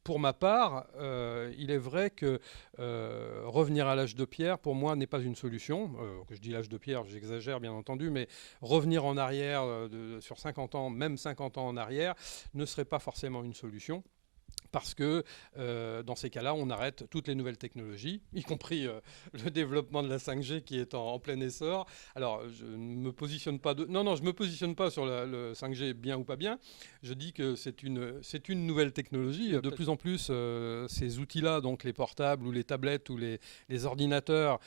pour ma part, il est vrai que revenir à l'âge de pierre, pour moi, n'est pas une solution. Que je dis l'âge de pierre, j'exagère bien entendu, mais revenir en arrière sur 50 ans, même 50 ans en arrière, ne serait pas forcément une solution. Parce que dans ces cas-là, on arrête toutes les nouvelles technologies, y compris le développement de la 5G qui est en plein essor. Alors, je ne me positionne pas je me positionne pas sur le 5G bien ou pas bien. Je dis que c'est une nouvelle technologie. De plus en plus, ces outils-là, donc les portables ou les tablettes ou les ordinateurs,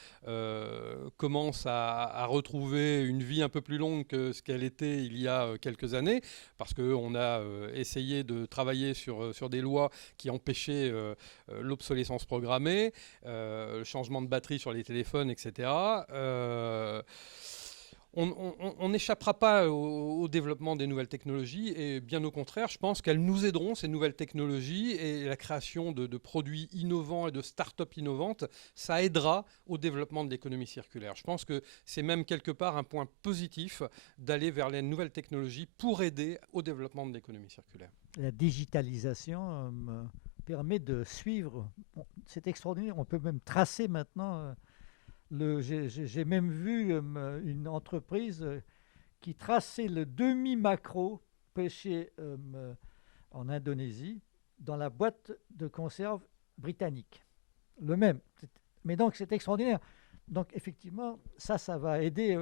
commencent à retrouver une vie un peu plus longue que ce qu'elle était il y a quelques années, parce qu'on a essayé de travailler sur des lois qui empêchaient l'obsolescence programmée, le changement de batterie sur les téléphones, etc. On n'échappera pas au développement des nouvelles technologies et bien au contraire, je pense qu'elles nous aideront, ces nouvelles technologies et la création de produits innovants et de start-up innovantes, ça aidera au développement de l'économie circulaire. Je pense que c'est même quelque part un point positif d'aller vers les nouvelles technologies pour aider au développement de l'économie circulaire. La digitalisation permet de suivre, c'est extraordinaire, on peut même tracer maintenant. J'ai même vu une entreprise qui traçait le demi-maquereau pêché en Indonésie dans la boîte de conserve britannique. Le même. Mais donc c'est extraordinaire. Donc effectivement, ça va aider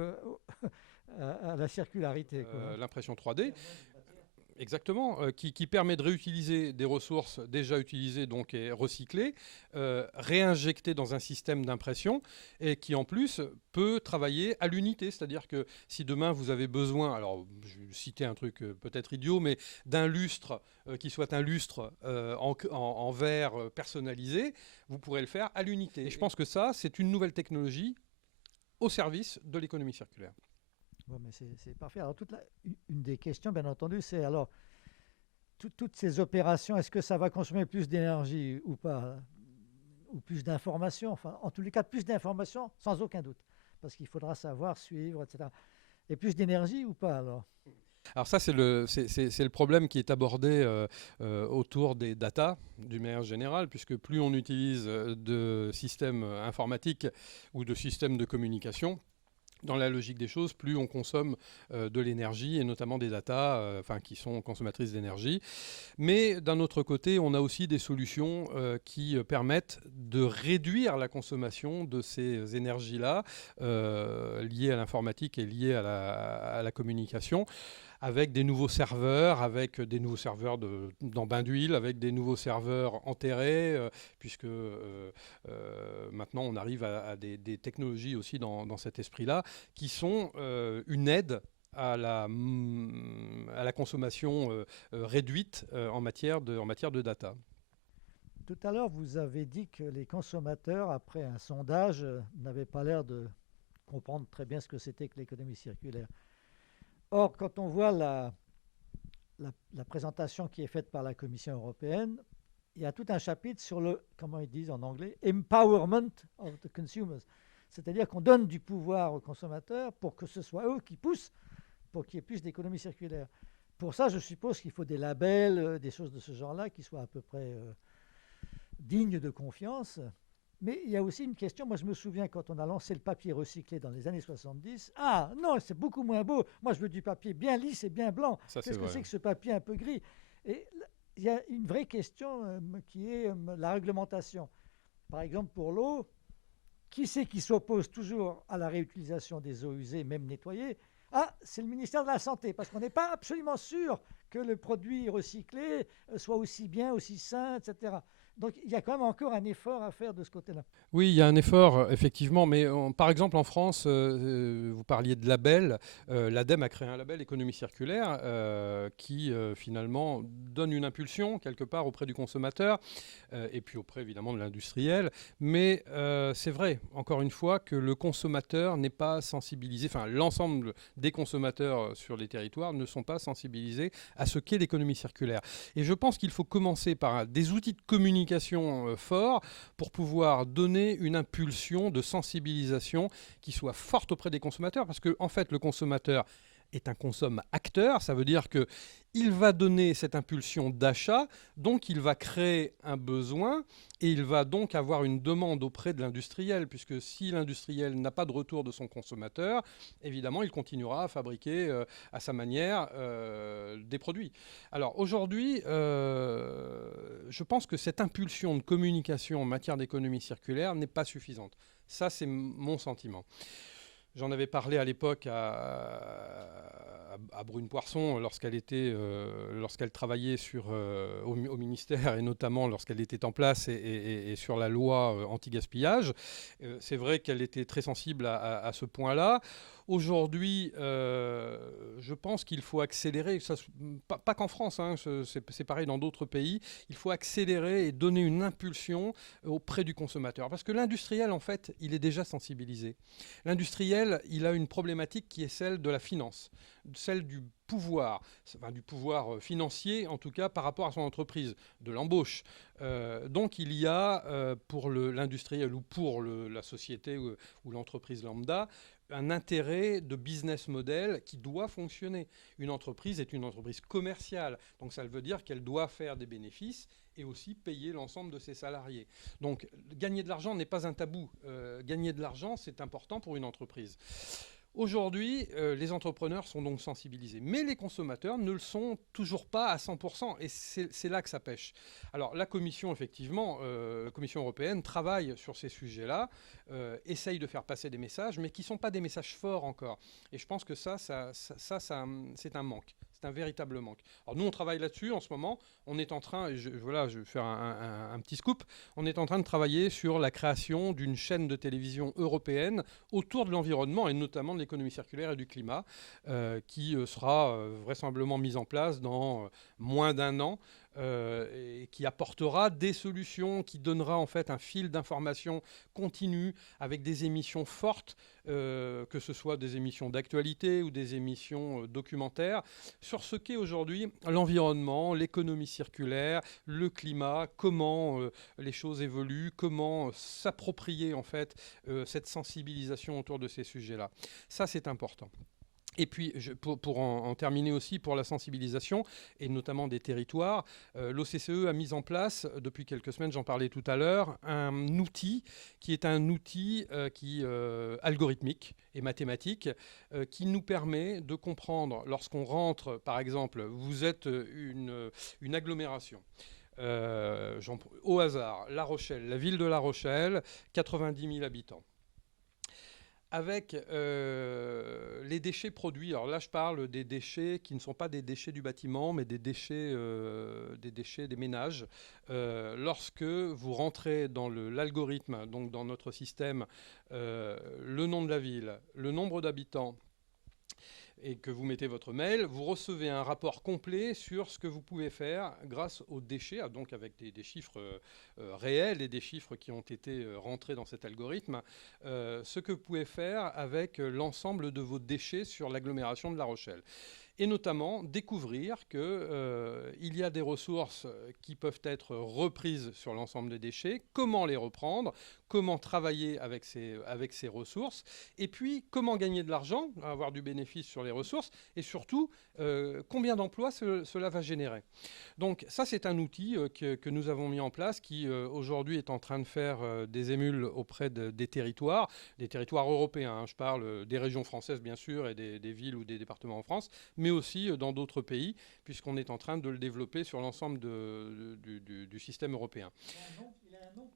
à la circularité. L'impression 3D. Exactement, qui permet de réutiliser des ressources déjà utilisées donc, et recyclées, réinjectées dans un système d'impression et qui en plus peut travailler à l'unité. C'est-à-dire que si demain vous avez besoin, alors je vais citer un truc peut-être idiot, mais d'un lustre qui soit un lustre en verre personnalisé, vous pourrez le faire à l'unité. Et je pense que ça, c'est une nouvelle technologie au service de l'économie circulaire. Bon, mais c'est parfait. Alors, une des questions, bien entendu, c'est alors, toutes ces opérations, est-ce que ça va consommer plus d'énergie ou pas? Ou plus d'informations? Enfin, en tous les cas, plus d'informations, sans aucun doute. Parce qu'il faudra savoir, suivre, etc. Et plus d'énergie ou pas, alors? Alors ça, c'est le problème qui est abordé autour des data, d'une manière générale, puisque plus on utilise de systèmes informatiques ou de systèmes de communication, dans la logique des choses, plus on consomme de l'énergie, et notamment des datas qui sont consommatrices d'énergie. Mais d'un autre côté, on a aussi des solutions qui permettent de réduire la consommation de ces énergies-là, liées à l'informatique et liées à la communication, avec des nouveaux serveurs, dans bains d'huile, avec des nouveaux serveurs enterrés, puisque maintenant on arrive à des technologies aussi dans cet esprit-là, qui sont une aide à la consommation réduite en matière de data. Tout à l'heure, vous avez dit que les consommateurs, après un sondage, n'avaient pas l'air de comprendre très bien ce que c'était que l'économie circulaire. Or, quand on voit la présentation qui est faite par la Commission européenne, il y a tout un chapitre sur le, comment ils disent en anglais, empowerment of the consumers. C'est-à-dire qu'on donne du pouvoir aux consommateurs pour que ce soit eux qui poussent pour qu'il y ait plus d'économie circulaire. Pour ça, je suppose qu'il faut des labels, des choses de ce genre-là qui soient à peu près dignes de confiance. Mais il y a aussi une question, moi je me souviens quand on a lancé le papier recyclé dans les années 70, ah non, c'est beaucoup moins beau, moi je veux du papier bien lisse et bien blanc, qu'est-ce que c'est que ce papier un peu gris? Et il y a une vraie question qui est la réglementation. Par exemple pour l'eau, qui c'est qui s'oppose toujours à la réutilisation des eaux usées, même nettoyées? Ah, c'est le ministère de la Santé, parce qu'on n'est pas absolument sûr que le produit recyclé soit aussi bien, aussi sain, etc. Donc il y a quand même encore un effort à faire de ce côté-là. Oui, il y a un effort, effectivement, mais par exemple en France, vous parliez de label, l'ADEME a créé un label économie circulaire qui finalement donne une impulsion quelque part auprès du consommateur et puis auprès évidemment de l'industriel. Mais c'est vrai, encore une fois, que le consommateur n'est pas sensibilisé, enfin l'ensemble des consommateurs sur les territoires ne sont pas sensibilisés à ce qu'est l'économie circulaire. Et je pense qu'il faut commencer par des outils de communication forts pour pouvoir donner une impulsion de sensibilisation qui soit forte auprès des consommateurs, parce que en fait le consommateur est un consomme-acteur, ça veut dire que il va donner cette impulsion d'achat, donc il va créer un besoin et il va donc avoir une demande auprès de l'industriel, puisque si l'industriel n'a pas de retour de son consommateur, évidemment il continuera à fabriquer à sa manière des produits. Alors aujourd'hui, je pense que cette impulsion de communication en matière d'économie circulaire n'est pas suffisante. Ça, c'est mon sentiment. J'en avais parlé à l'époque à Brune Poisson lorsqu'elle travaillait au ministère et notamment lorsqu'elle était en place et sur la loi anti-gaspillage. C'est vrai qu'elle était très sensible à ce point-là. Aujourd'hui, je pense qu'il faut accélérer, pas qu'en France, hein, c'est pareil dans d'autres pays, il faut accélérer et donner une impulsion auprès du consommateur. Parce que l'industriel, en fait, il est déjà sensibilisé. L'industriel, il a une problématique qui est celle de la finance, celle du pouvoir, enfin, du pouvoir financier, en tout cas par rapport à son entreprise, de l'embauche. Donc il y a pour l'industriel ou pour la société ou l'entreprise lambda, un intérêt de business model qui doit fonctionner. Une entreprise est une entreprise commerciale, donc ça veut dire qu'elle doit faire des bénéfices et aussi payer l'ensemble de ses salariés. Donc gagner de l'argent n'est pas un tabou. Gagner de l'argent, c'est important pour une entreprise. Aujourd'hui, les entrepreneurs sont donc sensibilisés, mais les consommateurs ne le sont toujours pas à 100%, et c'est là que ça pêche. Alors la Commission, effectivement, la Commission européenne travaille sur ces sujets-là, essaye de faire passer des messages, mais qui ne sont pas des messages forts encore. Et je pense que ça c'est un manque. C'est un véritable manque. Alors nous, on travaille là-dessus en ce moment. On est en train, et je vais faire un petit scoop, on est en train de travailler sur la création d'une chaîne de télévision européenne autour de l'environnement et notamment de l'économie circulaire et du climat, qui sera vraisemblablement mise en place dans moins d'un an. Et qui apportera des solutions, qui donnera en fait un fil d'information continu avec des émissions fortes, que ce soit des émissions d'actualité ou des émissions documentaires, sur ce qu'est aujourd'hui l'environnement, l'économie circulaire, le climat, comment les choses évoluent, comment s'approprier en fait cette sensibilisation autour de ces sujets-là. Ça, c'est important. Et puis, pour en terminer aussi, pour la sensibilisation, et notamment des territoires, l'OCCE a mis en place, depuis quelques semaines, j'en parlais tout à l'heure, un outil qui est un outil algorithmique et mathématique, qui nous permet de comprendre, lorsqu'on rentre, par exemple, vous êtes une agglomération, au hasard, La Rochelle, la ville de La Rochelle, 90 000 habitants. Avec les déchets produits, alors là je parle des déchets qui ne sont pas des déchets du bâtiment, mais des déchets des ménages. Lorsque vous rentrez dans l'algorithme, donc dans notre système, le nom de la ville, le nombre d'habitants, et que vous mettez votre mail, vous recevez un rapport complet sur ce que vous pouvez faire grâce aux déchets, donc avec des chiffres réels et des chiffres qui ont été rentrés dans cet algorithme, ce que vous pouvez faire avec l'ensemble de vos déchets sur l'agglomération de La Rochelle. Et notamment découvrir qu'il y a des ressources qui peuvent être reprises sur l'ensemble des déchets, comment les reprendre, comment travailler avec ces ressources, et puis comment gagner de l'argent, avoir du bénéfice sur les ressources, et surtout combien d'emplois cela va générer. Donc ça, c'est un outil que nous avons mis en place qui aujourd'hui est en train de faire des émules auprès des territoires européens. Hein. Je parle des régions françaises, bien sûr, et des villes ou des départements en France, mais aussi dans d'autres pays, puisqu'on est en train de le développer sur l'ensemble du système européen. Il a un nom.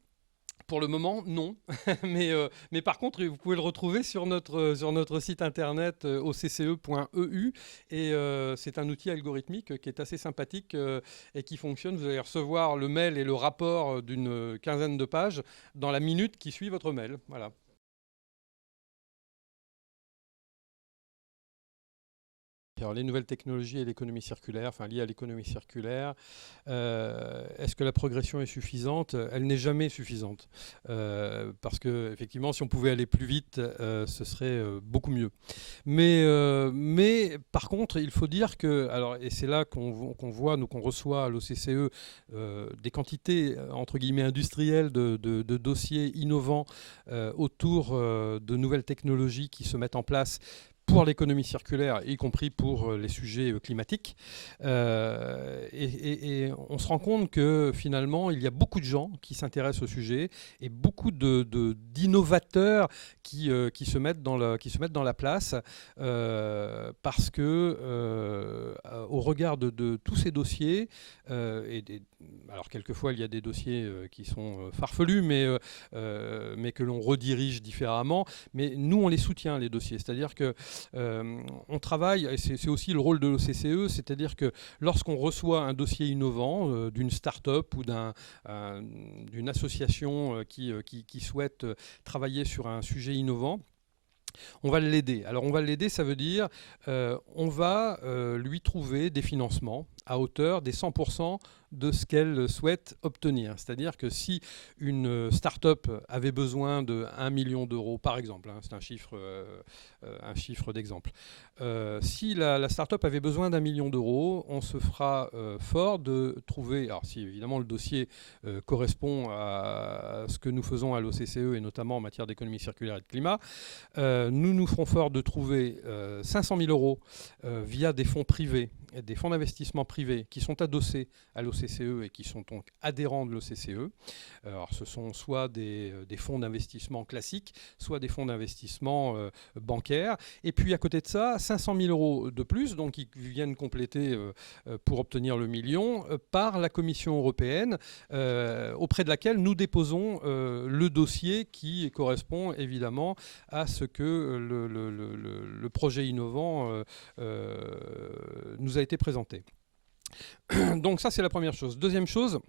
Pour le moment, non. Mais par contre, vous pouvez le retrouver sur notre site internet occe.eu. Et c'est un outil algorithmique qui est assez sympathique et qui fonctionne. Vous allez recevoir le mail et le rapport d'une quinzaine de pages dans la minute qui suit votre mail. Voilà. Alors, les nouvelles technologies et l'économie circulaire, enfin liées à l'économie circulaire, est-ce que la progression est suffisante? Elle n'est jamais suffisante. Parce que, effectivement, si on pouvait aller plus vite, ce serait beaucoup mieux. Mais par contre, il faut dire que, alors, et c'est là qu'on voit, nous, qu'on reçoit à l'OCCE des quantités, entre guillemets, industrielles de dossiers innovants autour de nouvelles technologies qui se mettent en place pour l'économie circulaire, y compris pour les sujets climatiques. Et on se rend compte que finalement, il y a beaucoup de gens qui s'intéressent au sujet et beaucoup d'innovateurs qui se mettent dans la place parce que, au regard de tous ces dossiers, alors quelquefois il y a des dossiers qui sont farfelus, mais que l'on redirige différemment. Mais nous, on les soutient, les dossiers. C'est-à-dire que on travaille, et c'est aussi le rôle de l'OCCE, c'est-à-dire que lorsqu'on reçoit un dossier innovant d'une start-up ou d'une association qui souhaite travailler sur un sujet innovant, on va l'aider. Alors on va l'aider, ça veut dire on va lui trouver des financements à hauteur des 100% de ce qu'elle souhaite obtenir. C'est-à-dire que si une start-up avait besoin de 1 million d'euros, par exemple, hein, c'est un chiffre d'exemple, si la start-up avait besoin d'1 million d'euros, on se fera fort de trouver, alors si évidemment le dossier correspond à ce que nous faisons à l'OCCE et notamment en matière d'économie circulaire et de climat, nous nous ferons fort de trouver 500 000 euros via des fonds privés, des fonds d'investissement privés qui sont adossés à l'OCCE et qui sont donc adhérents de l'OCCE. Alors ce sont soit des fonds d'investissement classiques, soit des fonds d'investissement bancaires. Et puis à côté de ça, 500 000 euros de plus, donc qui viennent compléter pour obtenir le million, par la Commission européenne, auprès de laquelle nous déposons le dossier qui correspond évidemment à ce que le projet innovant nous a été présenté. Donc ça, c'est la première chose. Deuxième chose,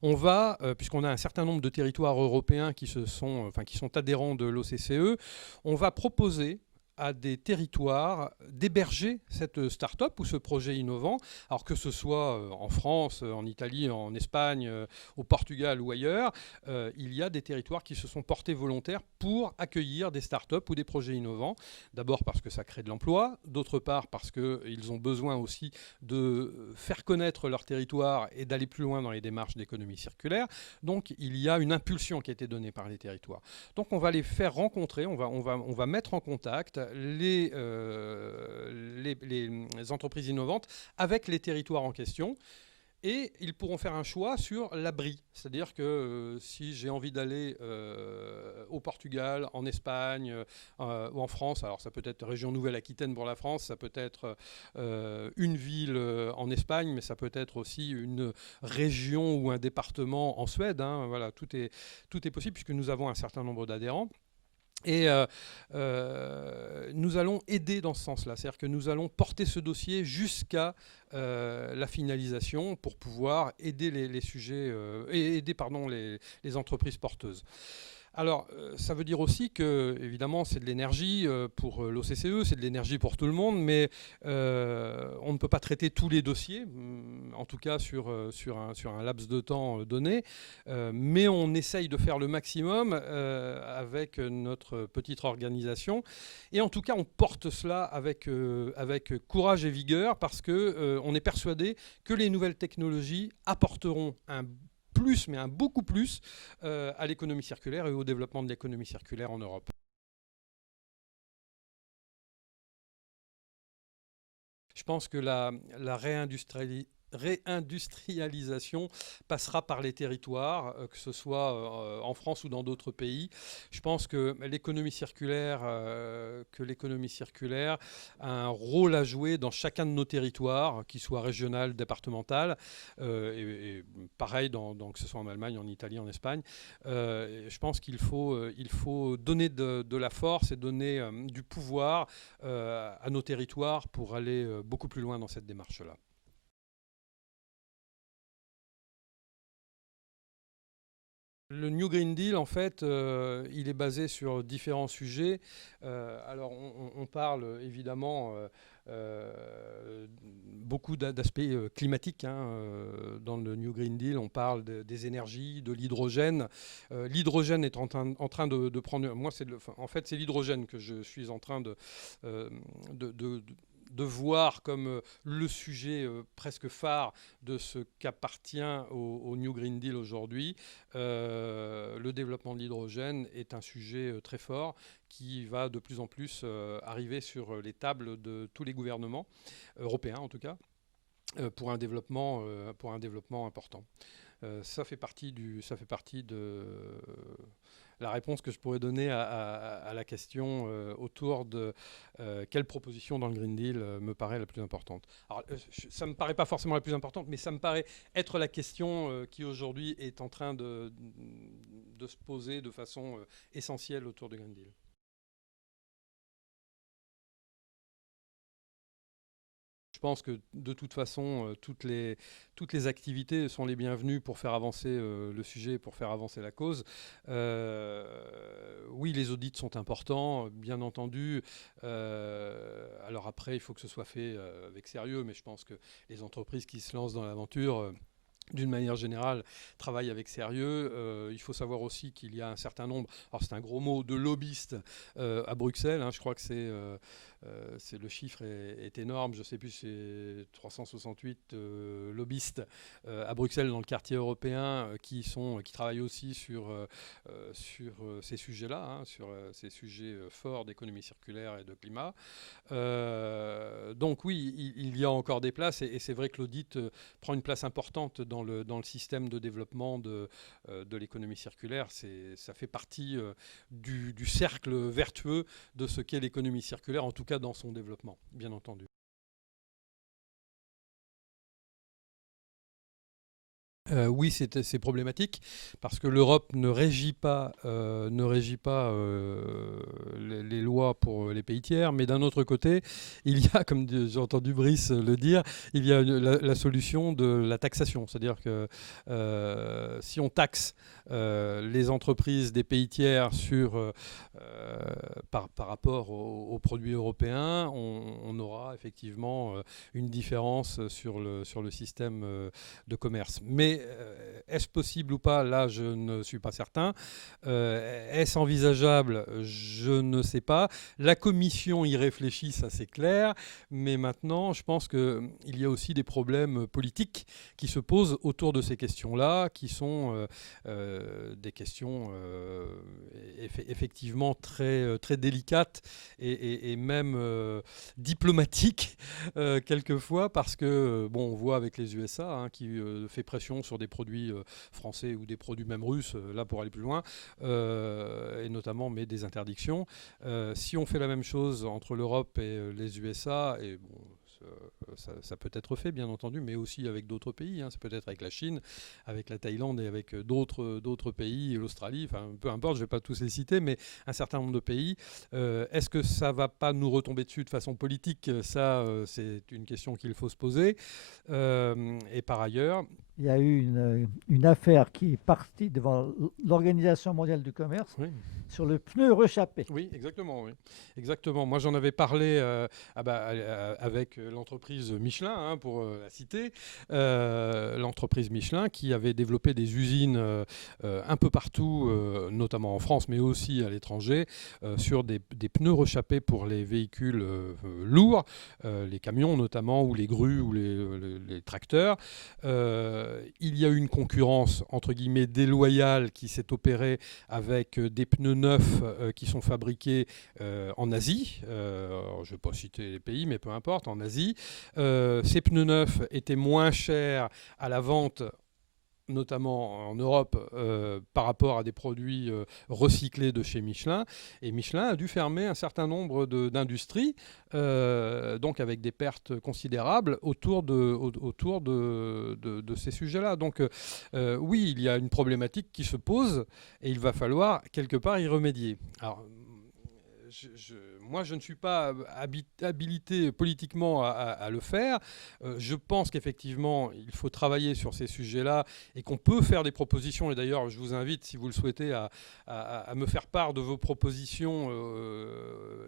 on va, puisqu'on a un certain nombre de territoires européens qui sont adhérents de l'OCCE, on va proposer à des territoires d'héberger cette start-up ou ce projet innovant, alors que ce soit en France, en Italie, en Espagne, au Portugal ou ailleurs, il y a des territoires qui se sont portés volontaires pour accueillir des start-up ou des projets innovants. D'abord parce que ça crée de l'emploi, d'autre part parce qu'ils ont besoin aussi de faire connaître leur territoire et d'aller plus loin dans les démarches d'économie circulaire. Donc il y a une impulsion qui a été donnée par les territoires. Donc on va les faire rencontrer, on va mettre en contact les entreprises innovantes avec les territoires en question. Et ils pourront faire un choix sur l'abri. C'est-à-dire que si j'ai envie d'aller au Portugal, en Espagne ou en France, alors ça peut être région Nouvelle-Aquitaine pour la France, ça peut être une ville en Espagne, mais ça peut être aussi une région ou un département en Suède. Hein. Voilà, tout est possible puisque nous avons un certain nombre d'adhérents. Et nous allons aider dans ce sens-là, c'est-à-dire que nous allons porter ce dossier jusqu'à la finalisation pour pouvoir aider les sujets, aider les entreprises porteuses. Alors, ça veut dire aussi que, évidemment, c'est de l'énergie pour l'OCCE, c'est de l'énergie pour tout le monde, mais on ne peut pas traiter tous les dossiers, en tout cas sur un laps de temps donné, mais on essaye de faire le maximum avec notre petite organisation. Et en tout cas, on porte cela avec courage et vigueur parce qu'on est persuadé que les nouvelles technologies apporteront un plus, mais un beaucoup plus, à l'économie circulaire et au développement de l'économie circulaire en Europe. Je pense que la réindustrialisation réindustrialisation passera par les territoires, que ce soit en France ou dans d'autres pays. Je pense que l'économie circulaire a un rôle à jouer dans chacun de nos territoires, qu'il soit régional, départemental, et pareil que ce soit en Allemagne, en Italie, en Espagne. Je pense qu'il faut donner de la force et donner du pouvoir à nos territoires pour aller beaucoup plus loin dans cette démarche-là. Le New Green Deal, en fait, il est basé sur différents sujets. Alors, on parle évidemment beaucoup d'aspects climatiques. Dans le New Green Deal, on parle des énergies, de l'hydrogène. L'hydrogène est en train de prendre... Moi, en fait, c'est l'hydrogène que je suis en train de voir comme le sujet presque phare de ce qu'appartient au New Green Deal aujourd'hui. Le développement de l'hydrogène est un sujet très fort qui va de plus en plus arriver sur les tables de tous les gouvernements, européens en tout cas, pour un développement important. Ça fait partie de la réponse que je pourrais donner à la question autour de quelle proposition dans le Green Deal me paraît la plus importante. Alors, ça ne me paraît pas forcément la plus importante, mais ça me paraît être la question qui aujourd'hui est en train de se poser de façon essentielle autour du Green Deal. Je pense que de toute façon, toutes les activités sont les bienvenues pour faire avancer le sujet, pour faire avancer la cause. Oui, les audits sont importants, bien entendu. Alors après, il faut que ce soit fait avec sérieux, mais je pense que les entreprises qui se lancent dans l'aventure... d'une manière générale, travaillent avec sérieux. Il faut savoir aussi qu'il y a un certain nombre, alors c'est un gros mot, de lobbyistes à Bruxelles. Je crois que le chiffre est énorme. Je ne sais plus, c'est 368 lobbyistes à Bruxelles dans le quartier européen qui travaillent aussi sur ces sujets-là, sur ces sujets forts d'économie circulaire et de climat. Donc oui, il y a encore des places et c'est vrai que l'audit prend une place importante dans le système de développement de l'économie circulaire. Ça fait partie du cercle vertueux de ce qu'est l'économie circulaire, en tout cas dans son développement, bien entendu. Oui, c'est problématique parce que l'Europe ne régit pas les lois pour les pays tiers, mais d'un autre côté, il y a, comme j'ai entendu Brice le dire, il y a la solution de la taxation. C'est-à-dire que si on taxe les entreprises des pays tiers par rapport aux produits européens, on aura effectivement une différence sur le système de commerce. Mais est-ce possible ou pas? Là, je ne suis pas certain. Est-ce envisageable? Je ne sais pas. La Commission y réfléchit, ça c'est clair. Mais maintenant, je pense qu'il y a aussi des problèmes politiques qui se posent autour de ces questions-là, qui sont des questions effectivement très, très délicates et même diplomatiques quelquefois, parce que on voit avec les USA qui fait pression sur des produits français ou des produits même russes, là pour aller plus loin, et notamment met des interdictions. Si on fait la même chose entre l'Europe et les USA, et ça peut être fait, bien entendu, mais aussi avec d'autres pays. Ça peut être avec la Chine, avec la Thaïlande et avec d'autres pays, l'Australie, enfin peu importe, je ne vais pas tous les citer, mais un certain nombre de pays. Est-ce que ça ne va pas nous retomber dessus de façon politique? Ça, c'est une question qu'il faut se poser. Et par ailleurs... Il y a eu une affaire qui est partie devant l'Organisation mondiale du commerce, oui, sur le pneu rechappé. Oui, exactement. Oui. Exactement. Moi, j'en avais parlé avec l'entreprise Michelin, pour la citer. L'entreprise Michelin qui avait développé des usines un peu partout, notamment en France, mais aussi à l'étranger, sur des pneus rechappés pour les véhicules lourds, les camions notamment, ou les grues, ou les tracteurs. il y a eu une concurrence, entre guillemets, déloyale qui s'est opérée avec des pneus neufs qui sont fabriqués en Asie. Je ne vais pas citer les pays, mais peu importe, en Asie. Ces pneus neufs étaient moins chers à la vente, notamment en Europe, par rapport à des produits recyclés de chez Michelin. Et Michelin a dû fermer un certain nombre d'industries, donc avec des pertes considérables autour de ces sujets-là. Donc oui, il y a une problématique qui se pose et il va falloir quelque part y remédier. Alors, moi, je ne suis pas habilité politiquement à le faire. Je pense qu'effectivement, il faut travailler sur ces sujets-là et qu'on peut faire des propositions. Et d'ailleurs, je vous invite, si vous le souhaitez, à me faire part de vos propositions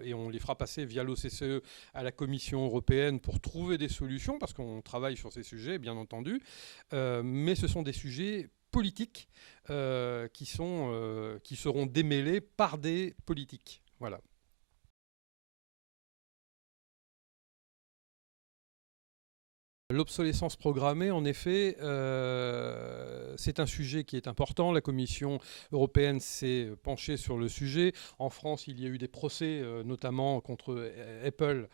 et on les fera passer via l'OCCE à la Commission européenne pour trouver des solutions, parce qu'on travaille sur ces sujets, bien entendu. Mais ce sont des sujets politiques qui seront démêlés par des politiques. Voilà. L'obsolescence programmée, en effet, c'est un sujet qui est important. La Commission européenne s'est penchée sur le sujet. En France, il y a eu des procès, notamment contre Apple,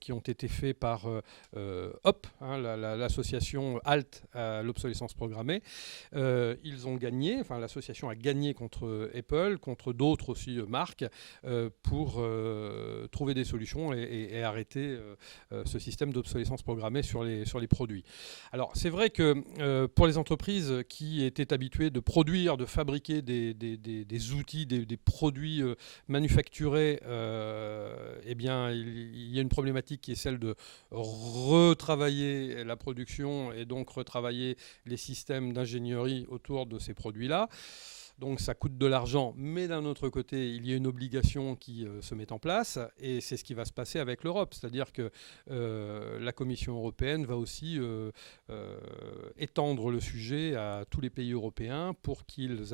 qui ont été faits par HOP, l'association HALT à l'obsolescence programmée. Ils ont gagné, enfin l'association a gagné contre Apple, contre d'autres aussi marques, pour trouver des solutions et arrêter ce système d'obsolescence programmée sur les produits. Alors c'est vrai que pour les entreprises qui étaient habituées de produire, de fabriquer des outils, des produits manufacturés, eh bien il y a une problématique qui est celle de retravailler la production et donc retravailler les systèmes d'ingénierie autour de ces produits-là. Donc ça coûte de l'argent, mais d'un autre côté, il y a une obligation qui se met en place, et c'est ce qui va se passer avec l'Europe. C'est-à-dire que la Commission européenne va aussi étendre le sujet à tous les pays européens pour qu'ils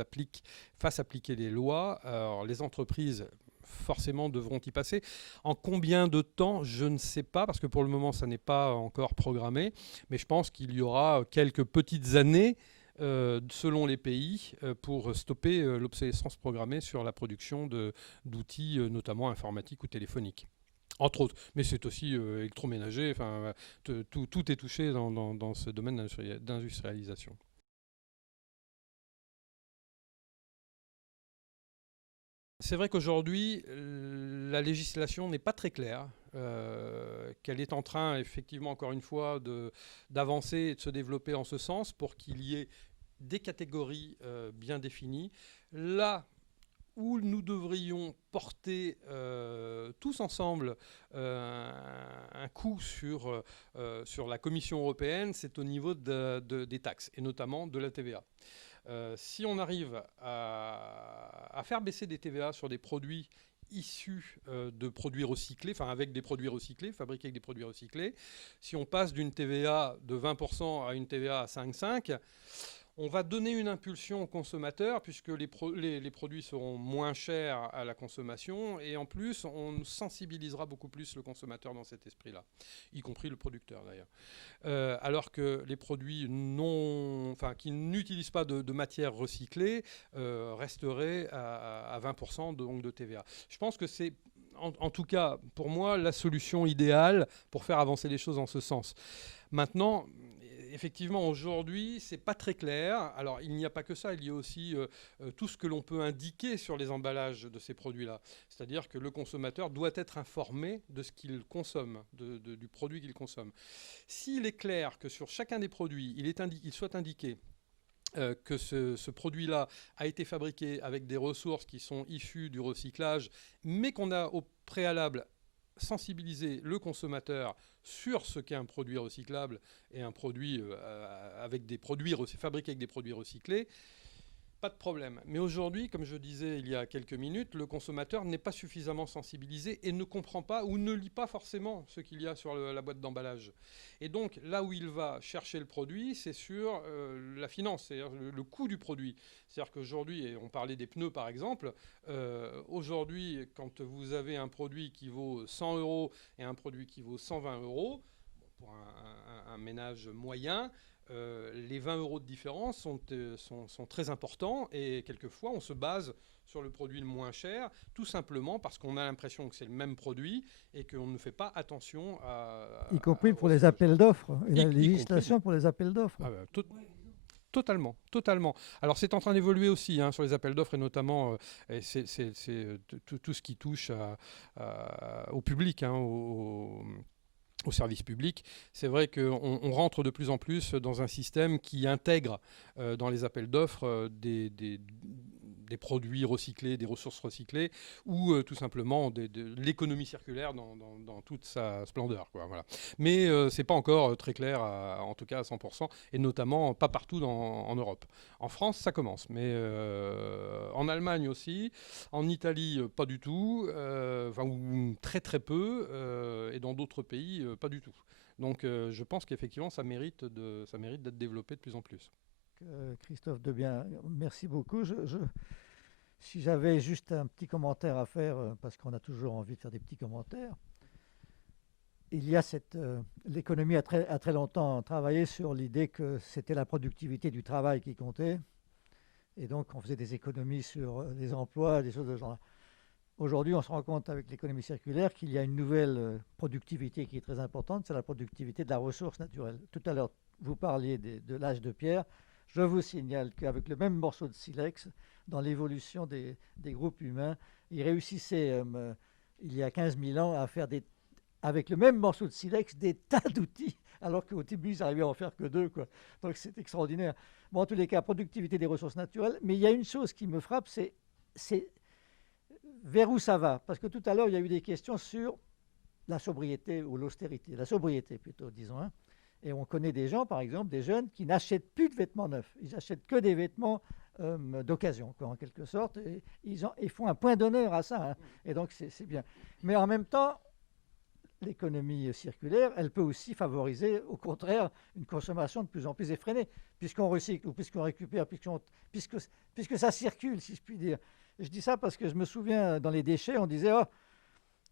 fassent appliquer les lois. Alors les entreprises forcément devront y passer. En combien de temps, je ne sais pas, parce que pour le moment, ça n'est pas encore programmé, mais je pense qu'il y aura quelques petites années selon les pays, pour stopper l'obsolescence programmée sur la production d'outils, notamment informatiques ou téléphoniques. Entre autres, mais c'est aussi électroménager, enfin, tout est touché dans ce domaine d'industrialisation. C'est vrai qu'aujourd'hui, la législation n'est pas très claire, qu'elle est en train, effectivement, encore une fois, d'avancer et de se développer en ce sens pour qu'il y ait des catégories bien définies. Là où nous devrions porter tous ensemble un coup sur la Commission européenne, c'est au niveau des taxes, et notamment de la TVA. Si on arrive à faire baisser des TVA sur des produits issus de produits recyclés, enfin avec des produits recyclés, fabriqués avec des produits recyclés, si on passe d'une TVA de 20% à une TVA à 5,5%, on va donner une impulsion aux consommateurs puisque les produits seront moins chers à la consommation, et en plus on sensibilisera beaucoup plus le consommateur dans cet esprit-là, y compris le producteur d'ailleurs. Alors que les produits qui n'utilisent pas de matières recyclées resteraient à 20% de TVA. Je pense que c'est en tout cas pour moi la solution idéale pour faire avancer les choses en ce sens. Maintenant, effectivement, aujourd'hui, c'est pas très clair. Alors, il n'y a pas que ça. Il y a aussi tout ce que l'on peut indiquer sur les emballages de ces produits-là. C'est-à-dire que le consommateur doit être informé de ce qu'il consomme, du produit qu'il consomme. S'il est clair que sur chacun des produits, il soit indiqué que ce produit-là a été fabriqué avec des ressources qui sont issues du recyclage, mais qu'on a au préalable sensibilisé le consommateur sur ce qu'est un produit recyclable et un produit fabriqué avec des produits recyclés, pas de problème. Mais aujourd'hui, comme je disais il y a quelques minutes, le consommateur n'est pas suffisamment sensibilisé et ne comprend pas ou ne lit pas forcément ce qu'il y a sur la boîte d'emballage. Et donc, là où il va chercher le produit, c'est sur la finance, c'est-à-dire le coût du produit. C'est-à-dire qu'aujourd'hui, et on parlait des pneus par exemple, aujourd'hui, quand vous avez un produit qui vaut 100 € et un produit qui vaut 120 €, pour un ménage moyen, les 20 € de différence sont très importants et quelquefois on se base sur le produit le moins cher, tout simplement parce qu'on a l'impression que c'est le même produit et qu'on ne fait pas attention à... Y compris pour les appels d'offres, et la législation pour les appels d'offres. Totalement, totalement. Alors c'est en train d'évoluer aussi sur les appels d'offres et notamment tout ce qui touche au public, au service public. C'est vrai qu'on rentre de plus en plus dans un système qui intègre dans les appels d'offres des produits recyclés, des ressources recyclées, ou tout simplement de l'économie circulaire dans toute sa splendeur, quoi, voilà. Mais c'est pas encore très clair, en tout cas à 100%, et notamment pas partout en Europe. En France, ça commence, mais en Allemagne aussi, en Italie, pas du tout, ou très très peu, et dans d'autres pays, pas du tout. Donc je pense qu'effectivement, ça mérite d'être développé de plus en plus. Christophe Debiens, merci beaucoup. Si j'avais juste un petit commentaire à faire, parce qu'on a toujours envie de faire des petits commentaires, il y a l'économie a très longtemps travaillé sur l'idée que c'était la productivité du travail qui comptait, et donc on faisait des économies sur les emplois, des choses de ce genre-là. Aujourd'hui, on se rend compte avec l'économie circulaire qu'il y a une nouvelle productivité qui est très importante, c'est la productivité de la ressource naturelle. Tout à l'heure, vous parliez de l'âge de pierre. Je vous signale qu'avec le même morceau de silex, dans l'évolution des groupes humains, ils réussissaient, il y a 15 000 ans, à faire avec le même morceau de silex des tas d'outils, alors qu'au début, ils n'arrivaient à en faire que 2, quoi. Donc c'est extraordinaire. Bon, en tous les cas, productivité des ressources naturelles. Mais il y a une chose qui me frappe, c'est vers où ça va. Parce que tout à l'heure, il y a eu des questions sur la sobriété ou l'austérité. La sobriété, plutôt, disons. Et on connaît des gens, par exemple, des jeunes qui n'achètent plus de vêtements neufs. Ils n'achètent que des vêtements d'occasion, en quelque sorte. Et ils font un point d'honneur à ça. Et donc, c'est bien. Mais en même temps, l'économie circulaire, elle peut aussi favoriser, au contraire, une consommation de plus en plus effrénée, puisqu'on recycle ou puisqu'on récupère, puisque ça circule, si je puis dire. Je dis ça parce que je me souviens, dans les déchets, on disait « Oh,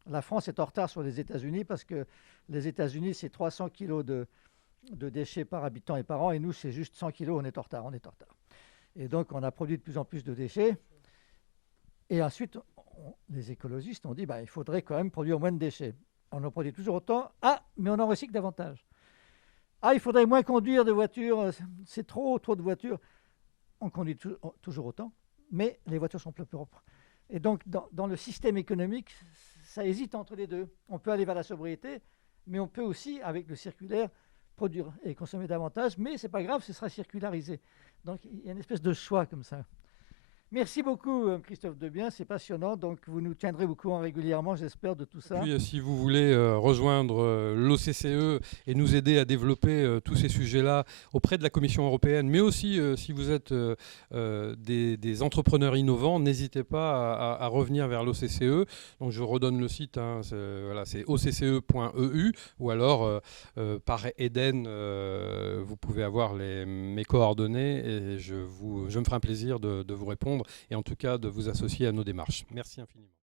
la France est en retard sur les États-Unis parce que les États-Unis, c'est 300 kilos de déchets par habitant et par an, et nous, c'est juste 100 kilos, on est en retard. Et donc, on a produit de plus en plus de déchets. Et ensuite, les écologistes ont dit il faudrait quand même produire moins de déchets. On en produit toujours autant. Mais on en recycle davantage. Il faudrait moins conduire de voitures, c'est trop de voitures. On conduit toujours autant, mais les voitures sont plus propres. Et donc, dans le système économique, ça hésite entre les deux. On peut aller vers la sobriété, mais on peut aussi, avec le circulaire, produire et consommer davantage, mais ce n'est pas grave, ce sera circularisé. Donc, il y a une espèce de choix comme ça. Merci beaucoup, Christophe Debiens, c'est passionnant. Donc, vous nous tiendrez au courant régulièrement, j'espère, de tout ça. Puis, si vous voulez rejoindre l'OCCE et nous aider à développer tous ces sujets-là auprès de la Commission européenne, mais aussi si vous êtes des entrepreneurs innovants, n'hésitez pas à revenir vers l'OCCE. Donc, je redonne le site, c'est occe.eu, ou alors par Eden, vous pouvez avoir mes coordonnées et je me ferai un plaisir de vous répondre et en tout cas de vous associer à nos démarches. Merci infiniment.